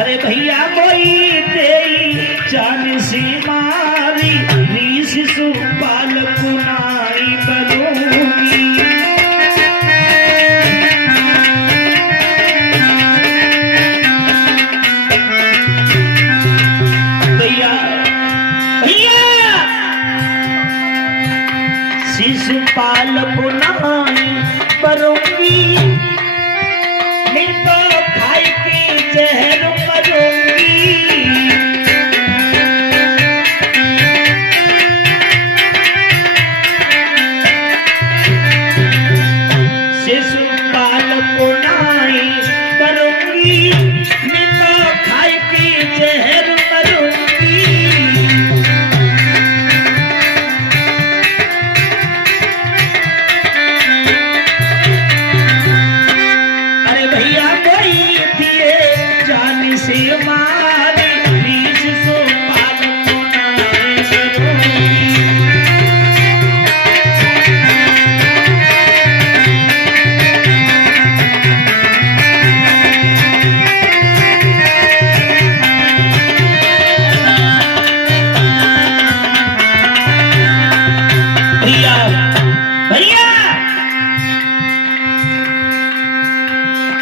अरे भैया कोई तेरी जान से मारी शिशुपाल को नाई करूंगी। भैया भैया शिशुपाल को नाई करूंगी, मैं तो खाई के जहर करूंगी।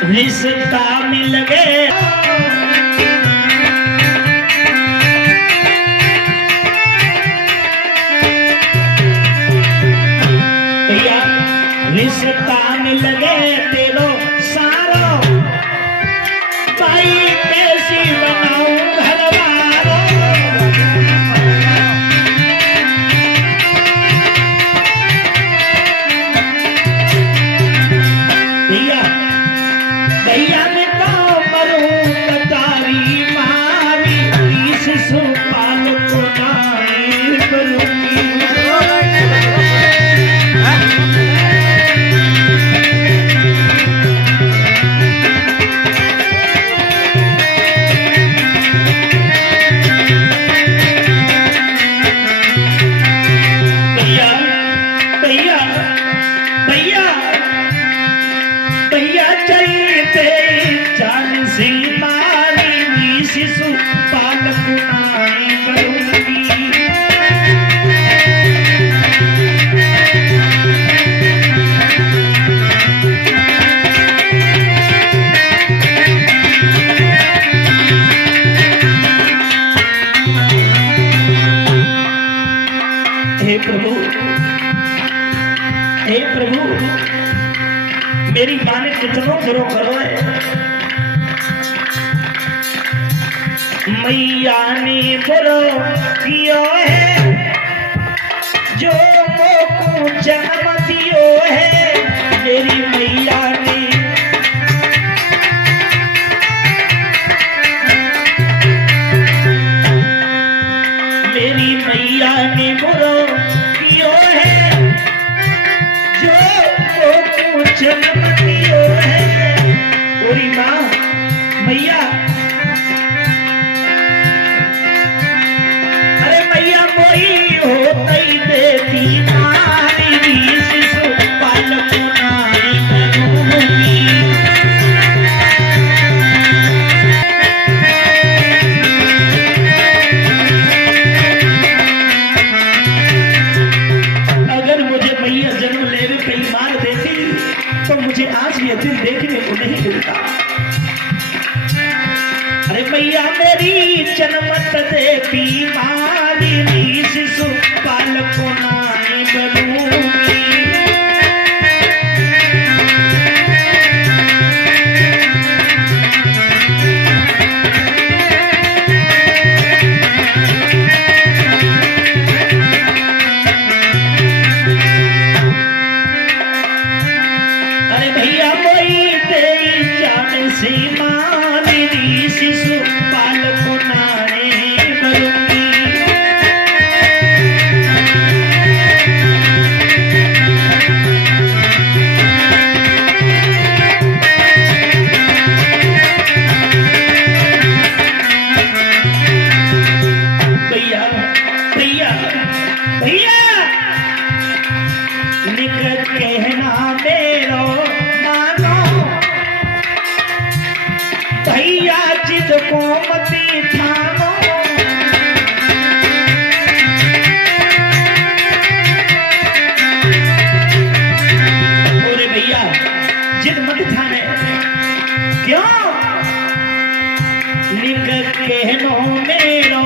रिश्ता मिल गया, रिश्ता मिल हे प्रभु मेरी माँ ने कितनों करो करो है। मैया ने बुरो कियो है जो मोको जन्म दियो है। मेरी मैया ने बुरो कियो है जो मोको जन्म दियो है। ओरी माँ मैया अरे मैया मोई होतई देती मारी शिशु पालक नाई करूंगी। तो मुझे आज ये दिन देखने को नहीं मिलता। अरे मैया मेरी जन्मत देती मारी शिशु पालक नाई बनूंगी। शिशु पालक नाई बनूंगी। भैया भैया भैया निकट कहना मेरो मानो भैया जिद को मती ठानो। अरे भैया जिद मत ठाने क्यों? निक कहनो मेरो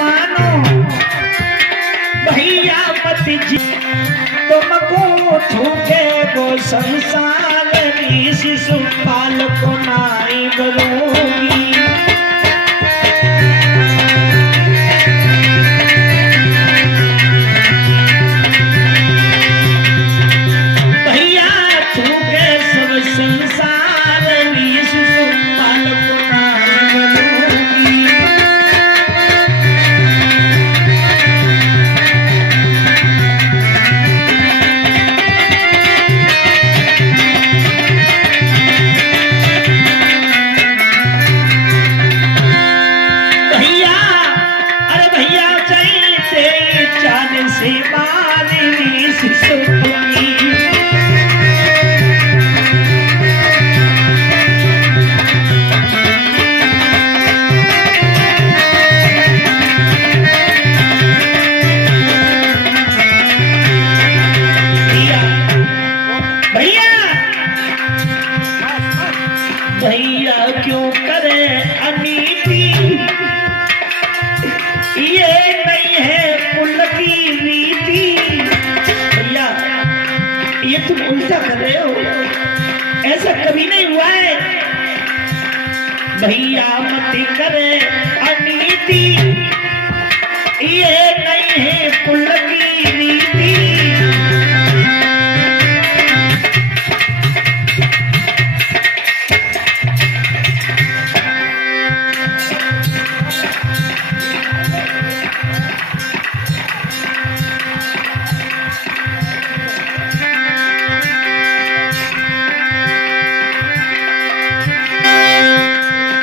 मानो भैया मती जिद तुमको छूटे वो संसार शिशु पालक नाई बनूंगी। भैया छूटे सब संसार शिशु पालक नाई बनूंगी। भैया क्यों करे अनीति ये नहीं है कुल की रीति। भैया ये तुम उल्टा कर रहे हो, ऐसा कभी नहीं हुआ है। भैया मत करे अनीति ये नहीं है कुल की रीति।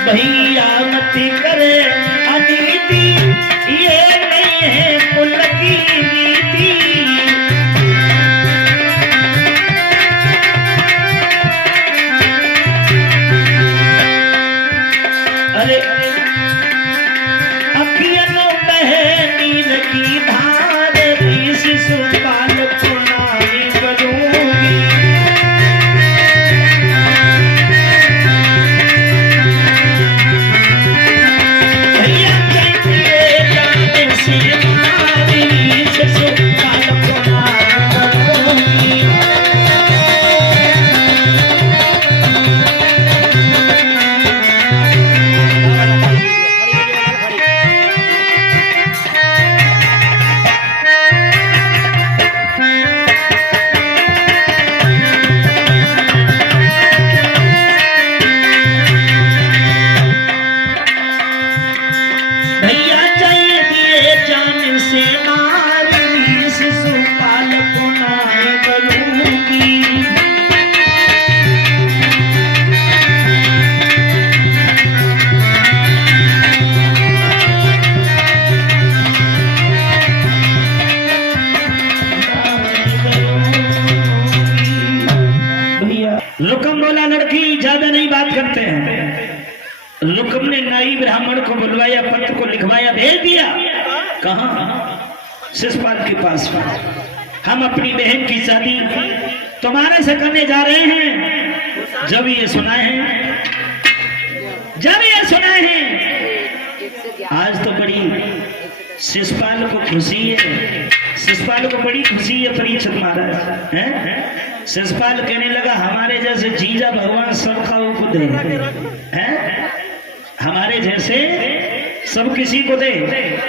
भैया मत करे बोला लड़की ज्यादा नहीं बात करते हैं। रुकम ने नाई ब्राह्मण को बुलवाया, पत्र को लिखवाया, भेज दिया। कहाँ? शिषपाल के पास। हम अपनी बहन की शादी तुम्हारे से करने जा रहे हैं। जब ये सुना है, आज तो बड़ी शिषपाल को खुशी है, शिषपाल को बड़ी खुशी है परीक्षित महाराज हैं। शिषपाल कहने लगा हमारे जैसे जीजा भगवान सब खाओ को दे हैं, हमारे जैसे सब किसी को दे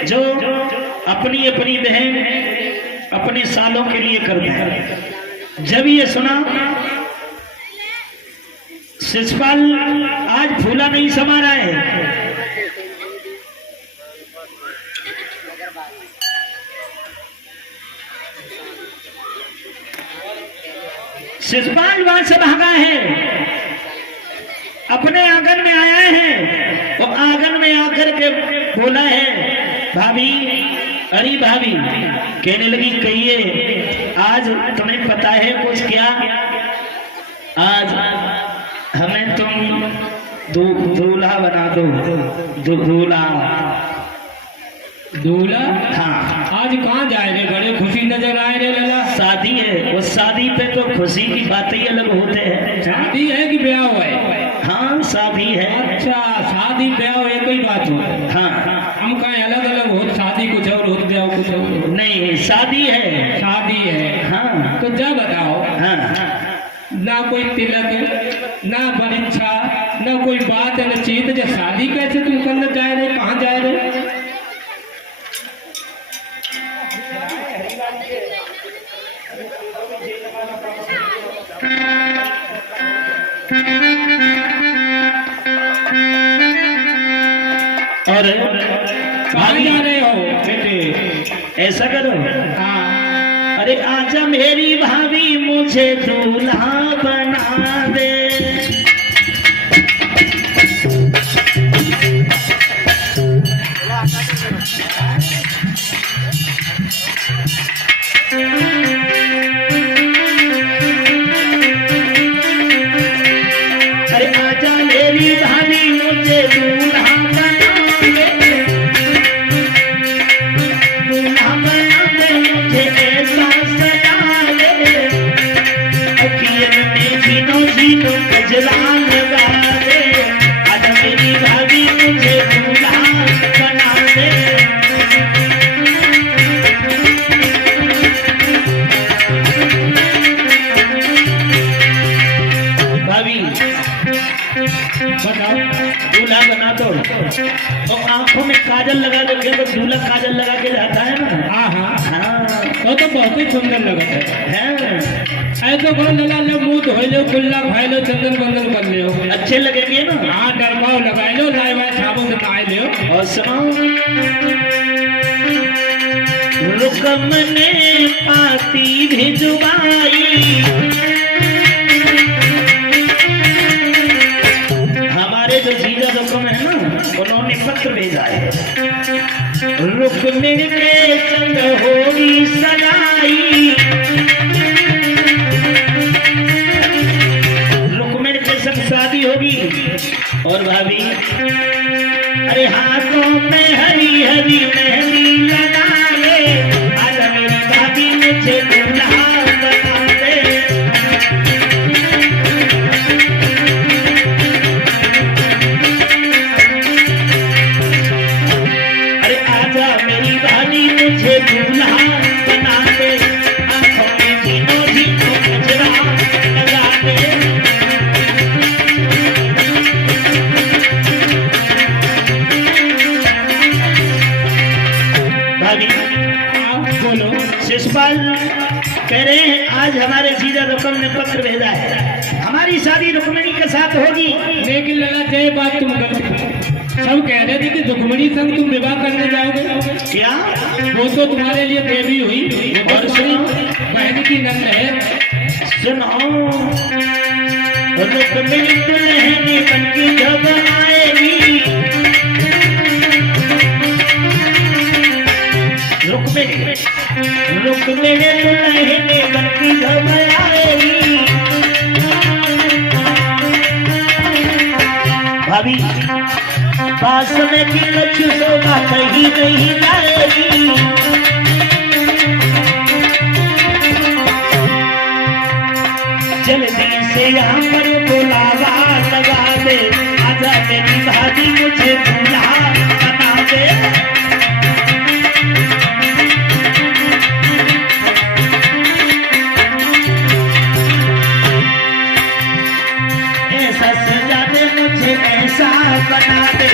जो अपनी अपनी बहन अपने सालों के लिए करते हैं। जब ये सुना शिषपाल आज फूला नहीं समा रहा है। शिषपाल वहां से भागा है, अपने आंगन में आया है और आंगन में आकर के बोला है भाभी, अरे भाभी। कहने लगी कहिए आज तुम्हें पता है कुछ क्या? आज हमें तुम दूल्हा बना दो। दूल्हा? हाँ। आज कहाँ जाए रे? बड़े खुशी नजर आए रे लला। शादी है, उस शादी पे तो खुशी की बातें ही अलग होते हैं। शादी है कि ब्याह है? हाँ शादी है। अच्छा, शादी ब्याह एक ही बात हो। हाँ हम कहीं अलग अलग हो, शादी कुछ और हो, ब्याह कुछ और। नहीं, शादी है। शादी है। हाँ तो जा बताओ। हाँ। ना कोई तिलक, ना परीक्षा, ना कोई बात है, न चीत। जब शादी कैसे तुम करने जा रहे? कहाँ जा रहे? और कहाँ जा रहे हो बेटे? ऐसा करो। हाँ। अरे आजा मेरी भाभी मुझे दूल्हा बना दे। अरे आजा मेरी भाभी मुझे दूल्हा बना दे, दूल्हा बना दे मुझे ऐसा सजा दे, अखियन में झीनो झीनो गजरा लगा दे। आजा मेरी भाभी मुझे दूल्हा बना दे। भाभी बताओ। दूल्हा बना दो तो आंखों में काजल लगा दो, क्योंकि दूल्हा काजल लगा के जाता है ना। हाँ हाँ। हाँ तो बहुत ही सुंदर लगता है। ऐसे करो लला, लो मुंह धो लो, कुल्ला खाए लो, चंदन बंदन कर लो, अच्छे लगेंगे ना। हाँ डरपाओ लगाए लो, लाए वाए साबुन से नहाए लो। और सुनाओ, रुकम ने पाती भिजवाई, हमारे जो जीजा रुकम है ना, उन्होंने पत्र भेजा है। रुकमिन के संग होगी सगाई, रुकमिन के संग शादी होगी। और भाभी अरे हाथों में हरी हरी मेहंदी लगा ले, आज मेरी भाभी मुझे दूल्हा बना दे। अरे आजा मेरी भाभी मुझे दूल्हा बना दे, आंखों में झीनो झीनो गजरा लगा दे। भाभी बोलो। शिषपाल कह रहे हैं आज हमारे जीजा रुकम ने पत्र भेजा है, हमारी शादी रुक्मिणी के साथ होगी। लेकिन लला ये बात तुम गलत। सब कह रहे थे कि रुक्मिणी संग तुम विवाह करने जाओगे। क्या? वो तो तुम्हारे लिए देवी हुई, वो और तुम्हारी सुनो। बहन की नंद है। सुनो, रुक्मिणी दुल्हन बनके जब आएगी, रुक्मिणी दुल्हन बनके जब आएगी, पास में की लक्ष्य शोभा कहीं नहीं जाएगी। जल्दी से यहाँ पर बुलावा लगा दे, आजा मेरी भाभी मुझे दूल्हा बना दे। ऐसा सजा दे मुझे, ऐसा बना दे,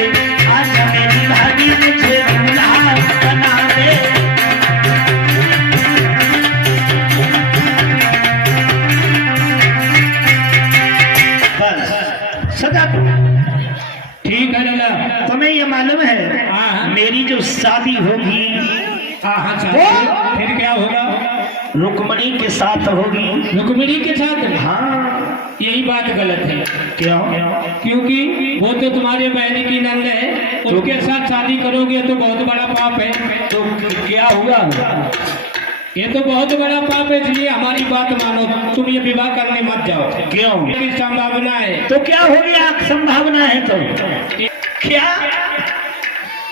आजा मेरी भाभी मुझे दूल्हा बना दे। बस सजा दो। ठीक है लाला। तुम्हें ये मालूम है हाँ। मेरी जो शादी होगी हाँ साहब, फिर क्या होगा? रुक्मणी के साथ होगी। रुक्मिणी के साथ? हाँ। यही बात गलत है। क्यों? क्योंकि वो तो तुम्हारे बहन की नंद है, उसके साथ शादी करोगे तो बहुत बड़ा पाप है। तो क्या हुआ? ये तो बहुत बड़ा पाप है, इसलिए हमारी बात मानो, तुम ये विवाह करने मत जाओ। क्यों? मेरी संभावना है। तो क्या हो गया? संभावना है तो क्या?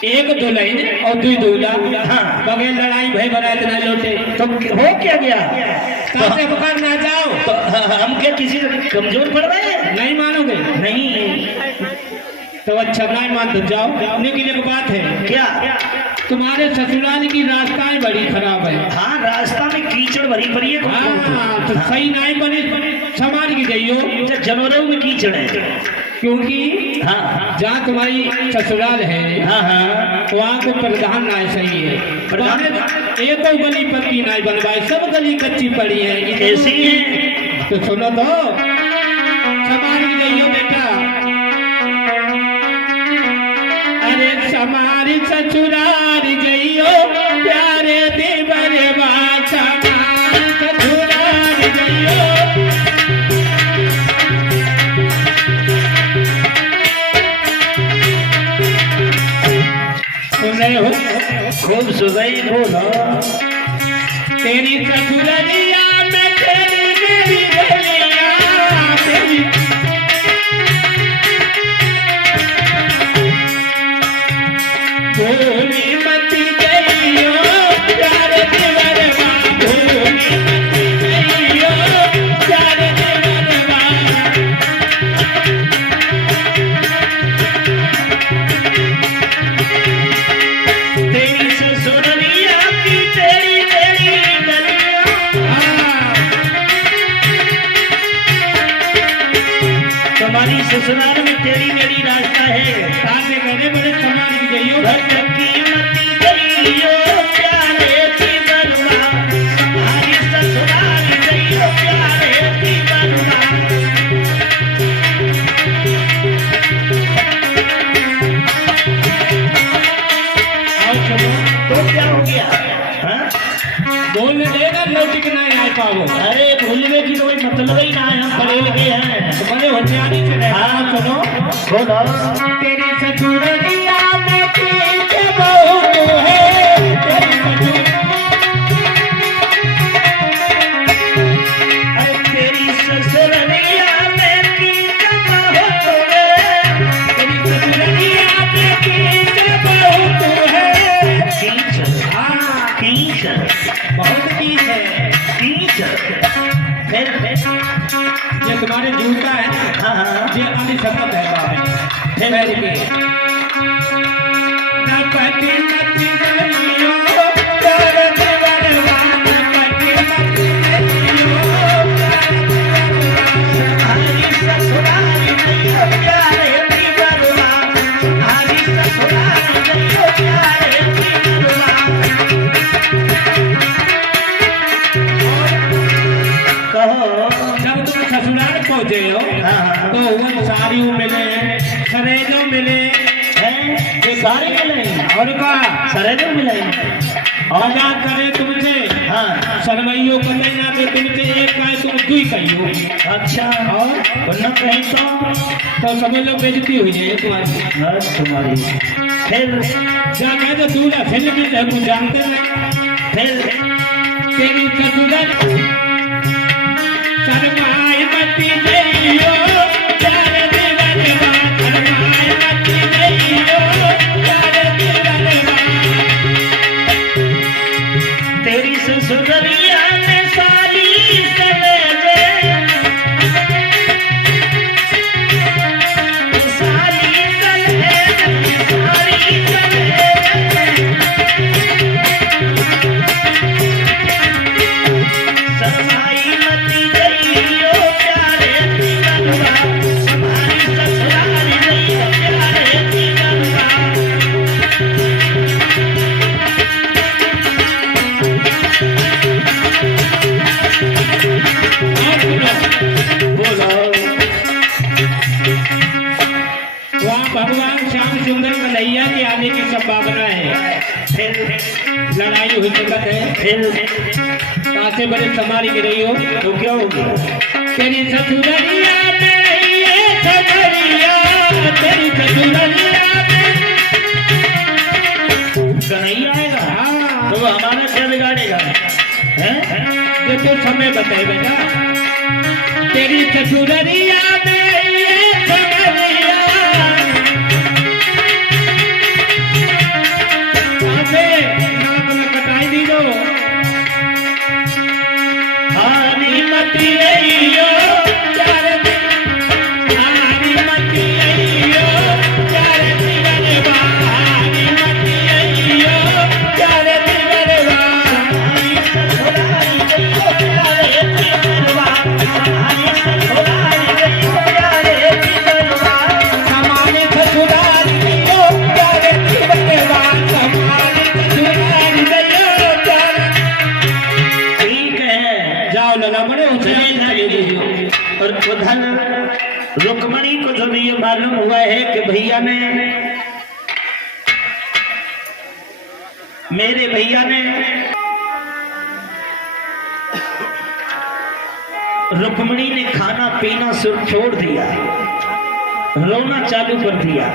एक दुल्हन और दुई दूल्हा, हाँ। बगैर लड़ाई भय बरात ना लौटे। तो हो क्या गया? साथे पकड़ ना जाओ तो हम क्या किसी से कमजोर पड़ रहे हैं? नहीं मानोगे? नहीं। तो अच्छा नहीं मान तो जाओ। लेकिन एक बात है, क्या? तुम्हारे ससुराल की रास्ताएं बड़ी खराब है। हाँ, रास्ता में कीचड़ भरी पड़ी है। हाँ, तो सही नहीं बने समाज की जाइयो। जानवरों में कीचड़ है। क्योंकि हाँ जहाँ तुम्हारी ससुराल है हाँ हाँ। वहाँ को प्रधान नाय सही है। प्रधान? एक तो गली पक्की नाय बनवाई, सब गली कच्ची पड़ी है। कैसी है? तो सुनो तो, समाज की जाइयो बेटा। अरे समारी ससुराल जाइयो, प्यारे देवर बाचा ससुराल जाइयो। सुन रहे हो? खूब सुबह बोलो। तेरी ससुरलिया में तेरी मेरी गलिया, तेरी भूली मती गइयो, प्यारे देवरवा भूली मती गइयो, प्यारे देवरवा। तेरी ससुरलिया की तेरी तेरी गलियां। तुम्हारी ससुराल में तेरी मेरी रास्ता है। साथ में कहने बड़े समाज की जाइयो। घर की मती गलियो, प्यारे की बरुआ। तुम्हारी ससुराल गलियो, प्यारे की बरुआ। और सुनो, तो क्या हो गया? हाँ? बोलने देगा लौट के नहीं आ पाओ। अरे भूलवे की तो कोई मतलब ही ना है, हम पढ़े लिखे हैं। तो बड़े होशियारी से रहना। हाँ। सुनो, बोलो। तेरी ससुरलिया में पीछे बहुत है, तेरी तेरी ससुरलिया में कीचड़ बहुत है। तेरी ससुरलिया में पीछे बहुत है। कीचड़। हाँ, कीचड़। बहुत कीच है। कीचड़। फिर ये तुम्हारे जूता है ना, हाँ हाँ। ये अभी शपथ है बाबे। पैर की। न पति मति गलियो, प्यारे देवरवा, न पति मति गलियो, प्यारे देवरवा। हमारी ससुराल गइयो, प्यारे की बरुआ। हमारी ससुराल गइयो, प्यारे की बरुआ। कहो। जब तुम ससुराल पहुंचे हो हाँ। तो वो साड़ी मिले, सरेजो मिले, हैं? ये सारे मिले और का सरेदे मिले। मजाक करे तुमसे, हाँ। शर्मइयो कते ना के तुमसे एक कहे तुम दुई कहियो। अच्छा। और वरना कहीं तो समझ लो बेइज्जती हुई है तुम्हारी। बस तुम्हारी। फिर क्या कहे तो दूल्हा फिल्म में है, कुछ जानते नहीं। फिर तेरी ससुराल शर्माए मती गइयो, प्यारे देवरवा शर्माए मती गइयो, मती गइयो प्यारे दीवानवा हमारी ससुराल गइयो प्यारे दीवानवा बोलो वहाँ भगवान श्याम सुंदर कन्हैया के आने की संभावना है। फिर लड़ाई हुई सकत है। कहाँ से बड़े समारी की रही हो तो क्या होगा तेरी ससुरलिया में ये ससुरिया तेरी ससुरलिया में कन्हैया आएगा हाँ तो वो हमारा क्या बिगाड़ेगा हैं ये तो समय बताए बेटा तेरी ससुरलिया में ये ससुरिया कहाँ से नाक में कटाई दी दो हारी मती गइयो प्यारे हारी मती गइयो प्यारे दीवानवा हारी मती गइयो प्यारे दीवानवा हमारी ससुराल गइयो प्यारे दीवानवा हमारी ससुराल गइयो प्यारे दीवानवा हमारे ससुराल गइयो प्यारे दीवानवा हमारे ससुराल गइयो प्यारे ठीक है जाओ लगा बड़े ऊंचे ले लीजिए और उधर रुक्मणी को जब ये मालूम हुआ है कि भैया ने मेरे भैया ने रुक्मणी ने खाना पीना सिर्फ छोड़ दिया रोना चालू कर दिया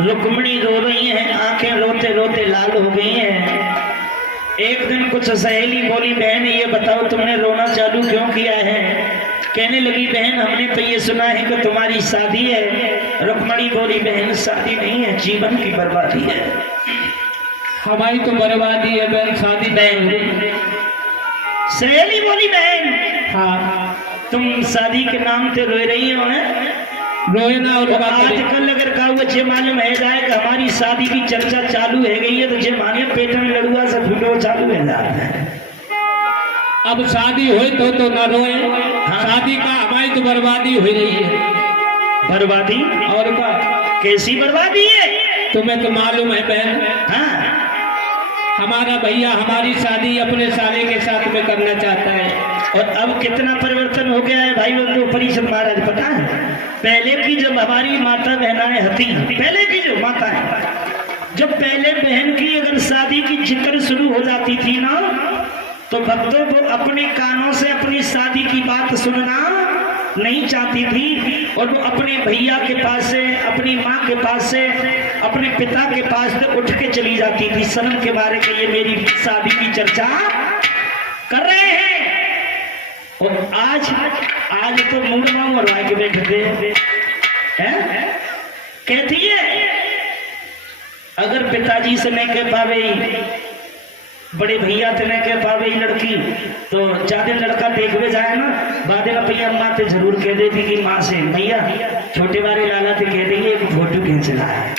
रुक्मणी रो रही है आंखें रोते रोते लाल हो गई हैं एक दिन कुछ सहेली बोली बहन ये बताओ तुमने रोना चालू क्यों किया है कहने लगी बहन हमने तो ये सुना है कि तुम्हारी शादी है रुक्मणी बोली बहन शादी नहीं है जीवन की बर्बादी है हमारी तो बर्बादी है बहन शादी बहन सहेली बोली बहन हाँ तुम शादी के नाम से रो रही हो ना रोना और बात आजकल अगर कहा जे मालूम है जाए कि हमारी शादी की चर्चा चालू है गई है तो जे माने पेट में लड़ुआ से फूटो चालू है जाता है अब शादी हो तो ना रोए शादी का हमारी तो बर्बादी हो रही है बर्बादी और का कैसी बर्बादी है तुम्हें तो मालूम है बहन हाँ हमारा भैया हमारी शादी अपने साले के साथ में करना चाहता है और अब कितना परिवर्तन हो गया है भाई बंधु परिषद महाराज पता है पहले की जब हमारी माता बहनाएं हती पहले की जो माता है जब पहले बहन की अगर शादी की जिक्र शुरू हो जाती थी ना तो भक्तों को अपने कानों से अपनी शादी की बात सुनना नहीं चाहती थी और वो अपने भैया के पास से अपनी माँ के पास से अपने पिता के पास से उठ के चली जाती थी शर्म के बारे में ये मेरी शादी की चर्चा कर रहे हैं और आज तो मुंडवा मरवा के बैठे थे हैं कहती है अगर पिताजी से नहीं कह पावे बड़े भैया से नहीं कह पावे लड़की तो ज्यादा लड़का देखवे जाए ना बादे का भैया माँ तो जरूर कह देती कि माँ से भैया छोटे वाले लाला से कह देंगे एक फोटो खींचना है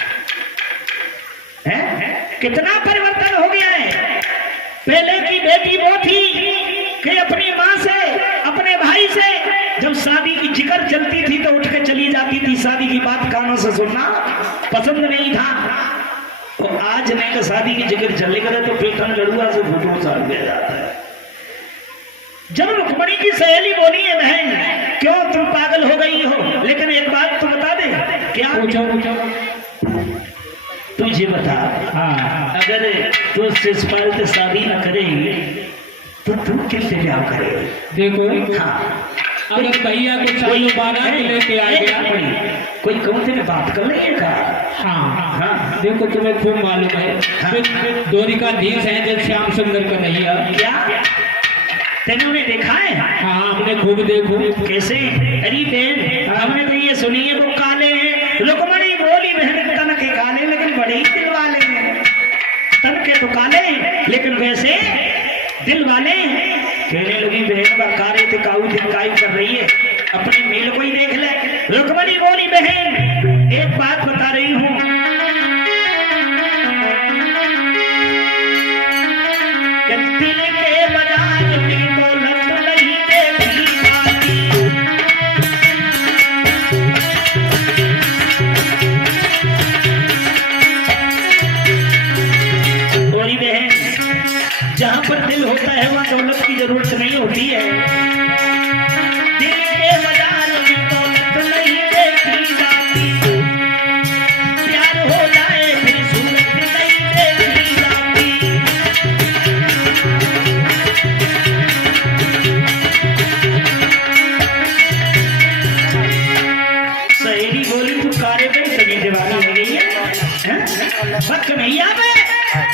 कितना परिवर्तन हो गया है पहले की बेटी वो थी कि अपनी माँ से अपने भाई से जब शादी की जिक्र चलती थी तो उठ के चली जाती थी शादी की बात कानों से सुनना पसंद नहीं था तो आज नहीं तो शादी की जिक्र चलने करे तो पेटन लड़ुआ से फोटो उतार दिया जाता है जब रुक्मणी की सहेली बोली है बहन क्यों तुम पागल हो गई हो लेकिन एक बात तो बता दे क्या पूछो तुझे बता हाँ अगर तू शिषपाल से शादी न करेगी तो तू किससे ब्याह करेगी देखो हाँ अगर भैया को चालू बारह के लेके आ गया कोई कौन से बात कर रही है का हाँ हाँ देखो तुम्हें खूब मालूम है हाँ। द्वारिका धीश है जब श्याम सुंदर कन्हैया क्या तेने देखा है हाँ हमने खूब देखो कैसे अरे बहन हमने तो ये सुनी है वो काले हैं रुक्मणी बोली बहन तन के काले लेकिन बड़े ही दिल वाले हैं तन के तो काले लेकिन वैसे दिल वाले कहने लगी बहन का कारे थे काऊ दिखाई कर रही है अपने मेल को ही देख ले रुक्मणी बोली बहन एक बात बता रही हूँ दिल के बाजार में दौलत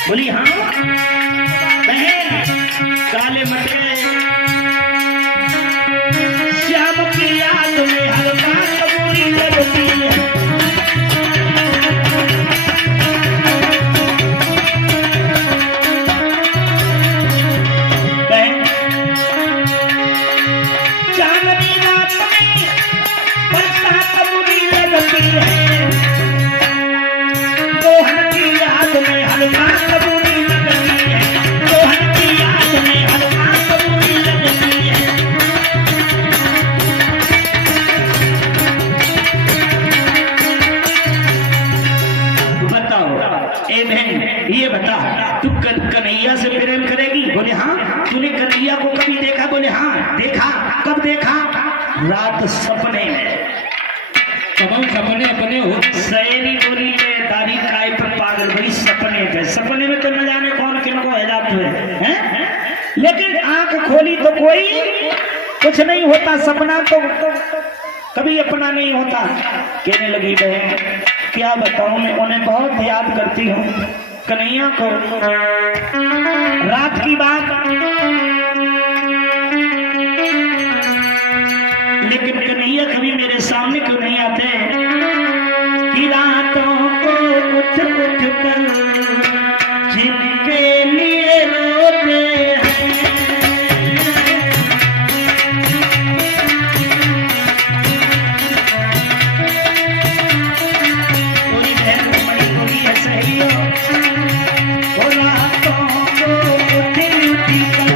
बोली हाँ बहन, काले मटके श्याम की याद में हल्का कबूरी लगती है। बहन, चांदनी रात में बरसा कबूरी लगती है, दोहन की याद में हल्का कबूरी लगती है, दोहन की याद में हल्का कबूरी लगती है। बताओ ए बहन, ये बता तू कन्हैया से प्रेम करेगी? बोले हाँ। तूने कन्हैया को कभी देखा? बोले हाँ देखा। कब देखा? रात सपने में। कब सपने अपने हो? सहेली बोली में दाढ़ी काय पर पागल बड़ी सपने पे। सपने में तो न जाने कौन किनको हैरान हुए हैं, लेकिन आंख खोली तो कोई कुछ नहीं होता। सपना तो कभी अपना नहीं होता। कहने लगी बहन, क्या बताऊं, मैं उन्हें बहुत याद करती हूँ कन्हैया को। रात की बात, लेकिन कन्हैया कभी मेरे सामने क्यों नहीं आते कि रातों को उठ उठ कर जिनके लिए रोते हैं। पूरी बहन बड़ी बोली है सहेलियों, वो रातों को उठ उठ कर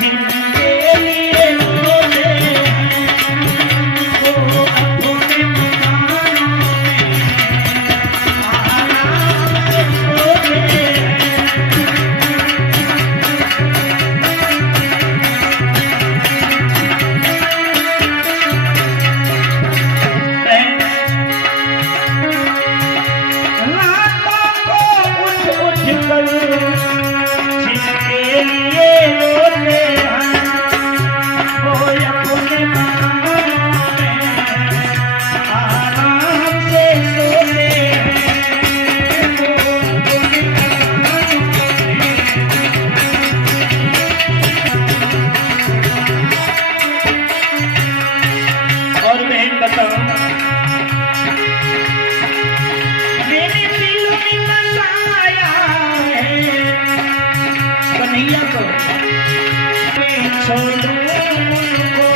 जिनके लिए रोते हैं, वो अपने मकानों में आराम से सोते हैं। रातों को उठ उठ कर जिनके लिए रोते हैं, वो अपने मकानों में आराम से सोते हैं, वो अपने मकानों में। और बहन बताओ, मेरे दिल में बसाया है कन्हैया को, मैं छोड़ूं उनको।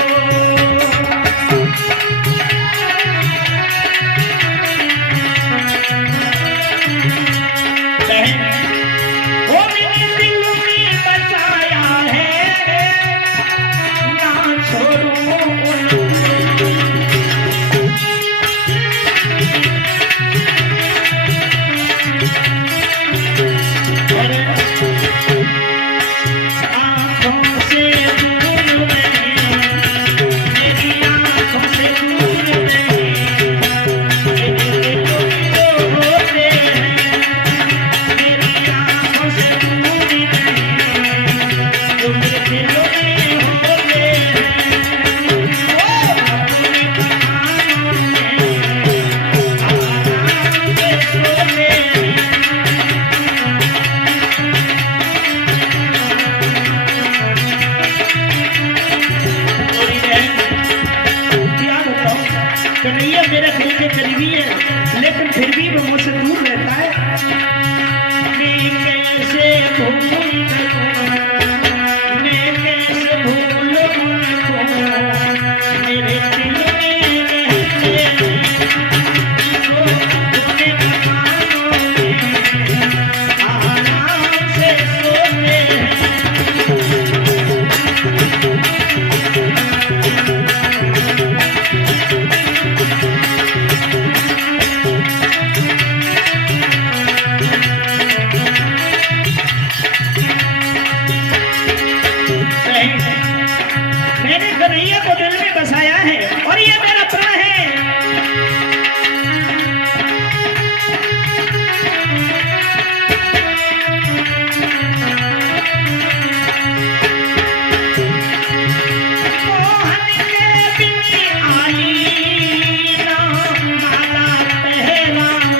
बहन, वो मेरे दिल में बसाया है, ना छोड़ूं उनको। आँखों से दूर नहीं, मेरी आँखों से दूर नहीं, मेरे तुमको होते हैं, मेरी आँखों से दूर नहीं, तुम दिलों में होते हैं, वो अपने मकानों में आराम से सोते हैं। पूरी बहन, क्या बताऊं, कन्हैया मेरे दिल के करीबी है, लेकिन फिर भी वो मुझसे दूर रहता है। मैं कैसे भूल सकूं, मैं कैसे भूल उनको, मेरे दिल में रहते हैं, वो अपने मकानों में आराम से सोते हैं। मैंने कन्हैया को दिल में बसाया है और ये मेरा प्रण है। मोहन के बिन आली ना माला पहराऊं,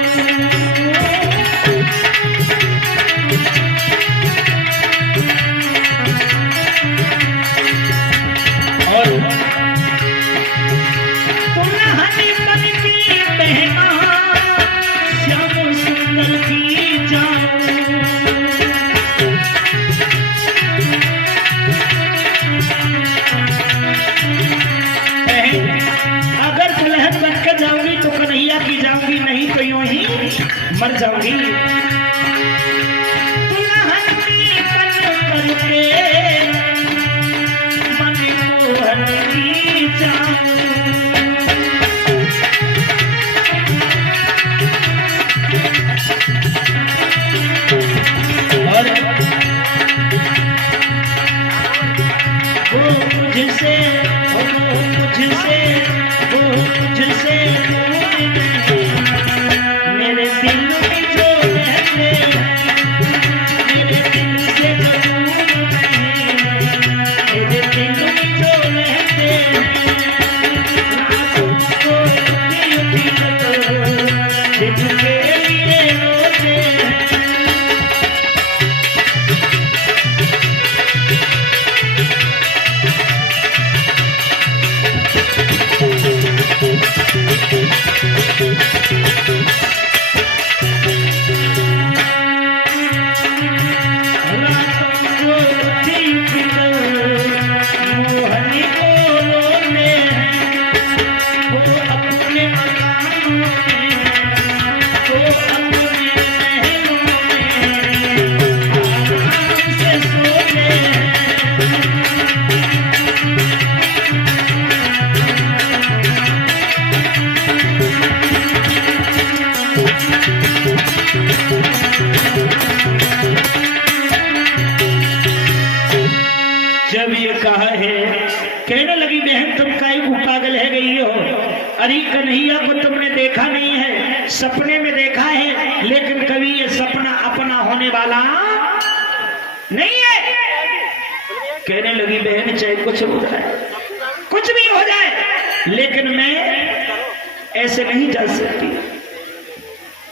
मर जाऊंगी दुल्हन पीपल करके मन मोहन की जाऊं। और वो मुझसे मेरे दिल में जो रहते हैं, मेरे दिल से जो दूर नहीं, मेरे दिल में जो रहते हैं, रातों को दिल के लिए रोते हैं। जब ये कहा है, कहने लगी बहन तुम काहे को पागल है गई हो? अरे कन्हैया को तुमने देखा नहीं है, सपने में देखा है, लेकिन कभी ये सपना अपना होने वाला नहीं है। कहने लगी बहन चाहे कुछ हो जाए, कुछ भी हो जाए, लेकिन मैं ऐसे नहीं जा सकती।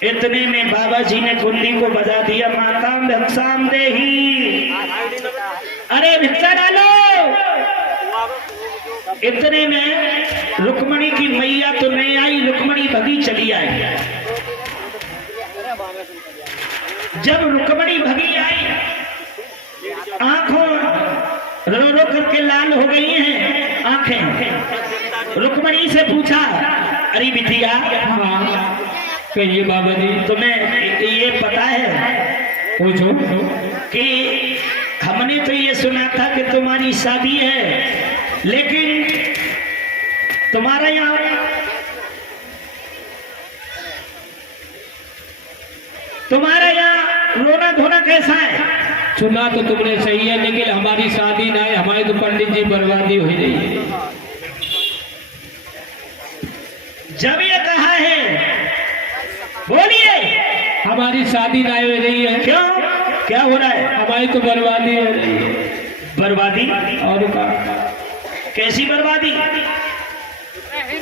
इतने में बाबा जी ने कुंडी को बजा दिया, माता भिक्षाम देही, अरे भिक्षा डालो। इतने में रुक्मणी की मैया तो नहीं आई, रुक्मणी भगी चली आई। जब रुक्मणी भगी आई, आंखों रो रो करके लाल हो गई हैं आंखें। रुक्मणी से पूछा, अरे बिटिया, कहिए बाबा जी। तुम्हें ये पता है पूछो कि हमने तो ये सुना था कि तुम्हारी शादी है, लेकिन तुम्हारा यहाँ रोना धोना कैसा है? सुना तो तुमने सही है, लेकिन हमारी शादी ना है, हमारी तो पंडित जी बर्बादी हो रही है। जब ये कहा है, बोलिए, हमारी शादी ना हो रही है। क्यों, क्या हो रहा है? हमारी तो बर्बादी हो रही है। बर्बादी? और का कैसी बर्बादी?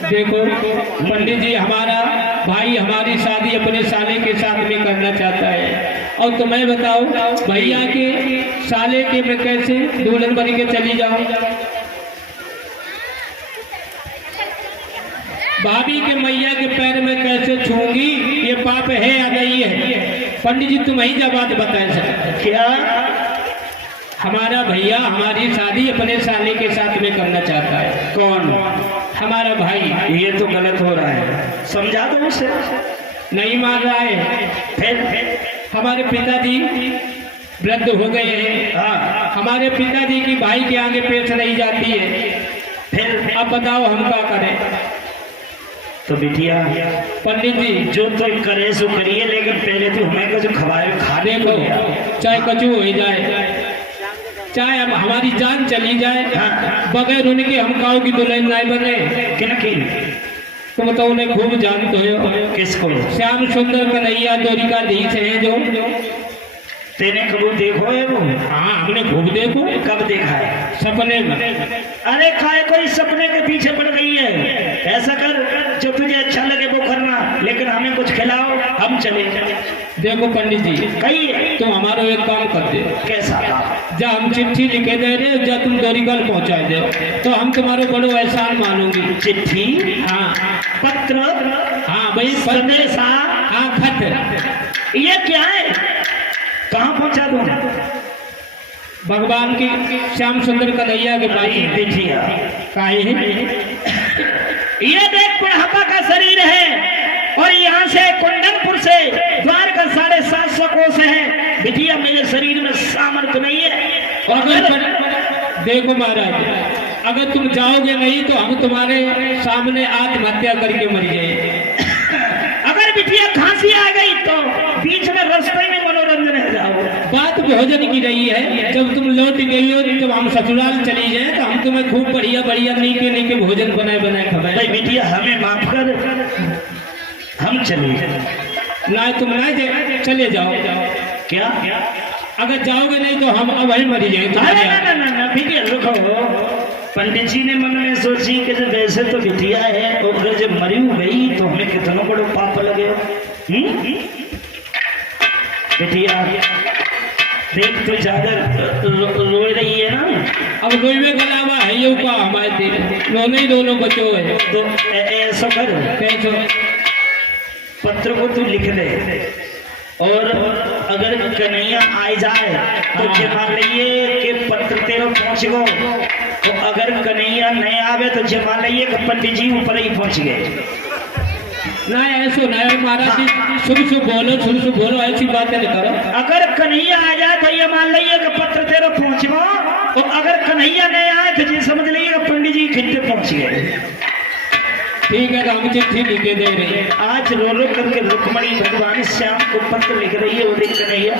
देखो पंडित जी, हमारा भाई हमारी शादी अपने साले के साथ में करना चाहता है, और तुम्हें बताओ भैया के साले के मैं कैसे दुल्हन बन के चली जाऊं? भाभी के मैया के पैर में कैसे छूंगी? ये पाप है या नहीं है? पंडित जी तुम ही जवाब बताए सर। क्या? हमारा भैया हमारी शादी अपने साले के साथ में करना चाहता है। कौन? हमारा भाई। ये तो गलत हो रहा है, समझा दो उसे। नहीं मान रहा है। फिर हमारे पिताजी वृद्ध हो गए हैं। हाँ, हमारे पिताजी की भाई के आगे पेश नहीं जाती है। फिर अब बताओ हम क्या करें? तो बिटिया, पंडित जी जो तुम करे सो करिए, लेकिन पहले तो हमें कुछ खवाए खाने को। चाहे कचू हो जाए, चाहे अब हमारी जान चली जाए, बगैर उनके हम काऊ की दुल्हन नहीं बने। किन तुम तो उन्हें खूब जानते हो। किसको? श्याम सुंदर कन्हैया द्वारिकाधीश हैं जो। तेने कबूल देखो है वो? हाँ हमने खूब देखो। कब देखा है? सपने में। अरे खाए कोई सपने के पीछे पड़ गई है। ऐसा कर, जो तुझे अच्छा लगे वो करना, लेकिन हमें कुछ खिलाओ, हम चले। देखो पंडित जी, कहिए। तुम हमारा एक काम कर दे। कैसा काम? जब हम चिट्ठी लिखे दे रहे, जब तुम द्वारिका पहुंचा दे, तो हम तुम्हारे बड़ो एहसान मानूंगी। चिट्ठी? हाँ। पत्र? हाँ भाई, संदेशा? हाँ खत। ये क्या है? कहाँ पहुंचा दूं? भगवान की श्याम सुंदर कन्हैया के पास। देखिए, काहे ये देख बुढ़ापा का शरीर है, और यहाँ से कुंदनपुर से बिटिया मेरे शरीर में सामर्थ्य नहीं है। देखो महाराज, अगर तुम जाओगे नहीं तो हम तुम्हारे सामने आत्महत्या करके मर गए। अगर बिटिया खांसी आ गई तो बीच में रास्ते में मनोरंजन हो जाओ। बात भोजन की रही है, जब तुम लौट गई हो, जब हम ससुराल चली जाए तो हम तुम्हें खूब बढ़िया बढ़िया नीके भोजन बनाए खवाए। भाई बिटिया हमें माफ कर, हम चले ना तुम ना चले जाओ। क्या अगर जाओगे नहीं तो हम अब वही मरी जाए। ना बिटिया रुको, पंडित जी ने मन में सोची कि जब वैसे तो बिटिया है और अगर जब मरी गई तो हमें कितना बड़ो पाप लगे। बिटिया देख तो ज्यादा रो रही है ना। अब रोइवे के अलावा है ये का हमारे रोने ही दोनों बच्चों है। तो ऐसा कर, कैसे पत्र को तू लिख दे और अगर कन्हैया आ जाए तो ये मान लीजिए कि पत्र तेरे पहुंच गो। तो अगर कन्हैया नहीं आवे तो ये मान लीजिए कि पंडित जी ऊपर ही पहुंच गए। ना ऐसो ना महाराज जी, शुरू बोलो ऐसी बातें नहीं करो। अगर कन्हैया आ जाए तो ये मान लीजिए कि पत्र तेरे पहुंच गो। तो अगर कन्हैया नहीं आए तो ये समझ लीजिए कि पंडित जी खिंडे पहुंच गए। ठीक है, तो हम चिट्ठी लिखे दे रहे हैं। आज रो रो करके रुक्मणी भगवान श्याम को पत्र लिख रही है। वो देख कन्हैया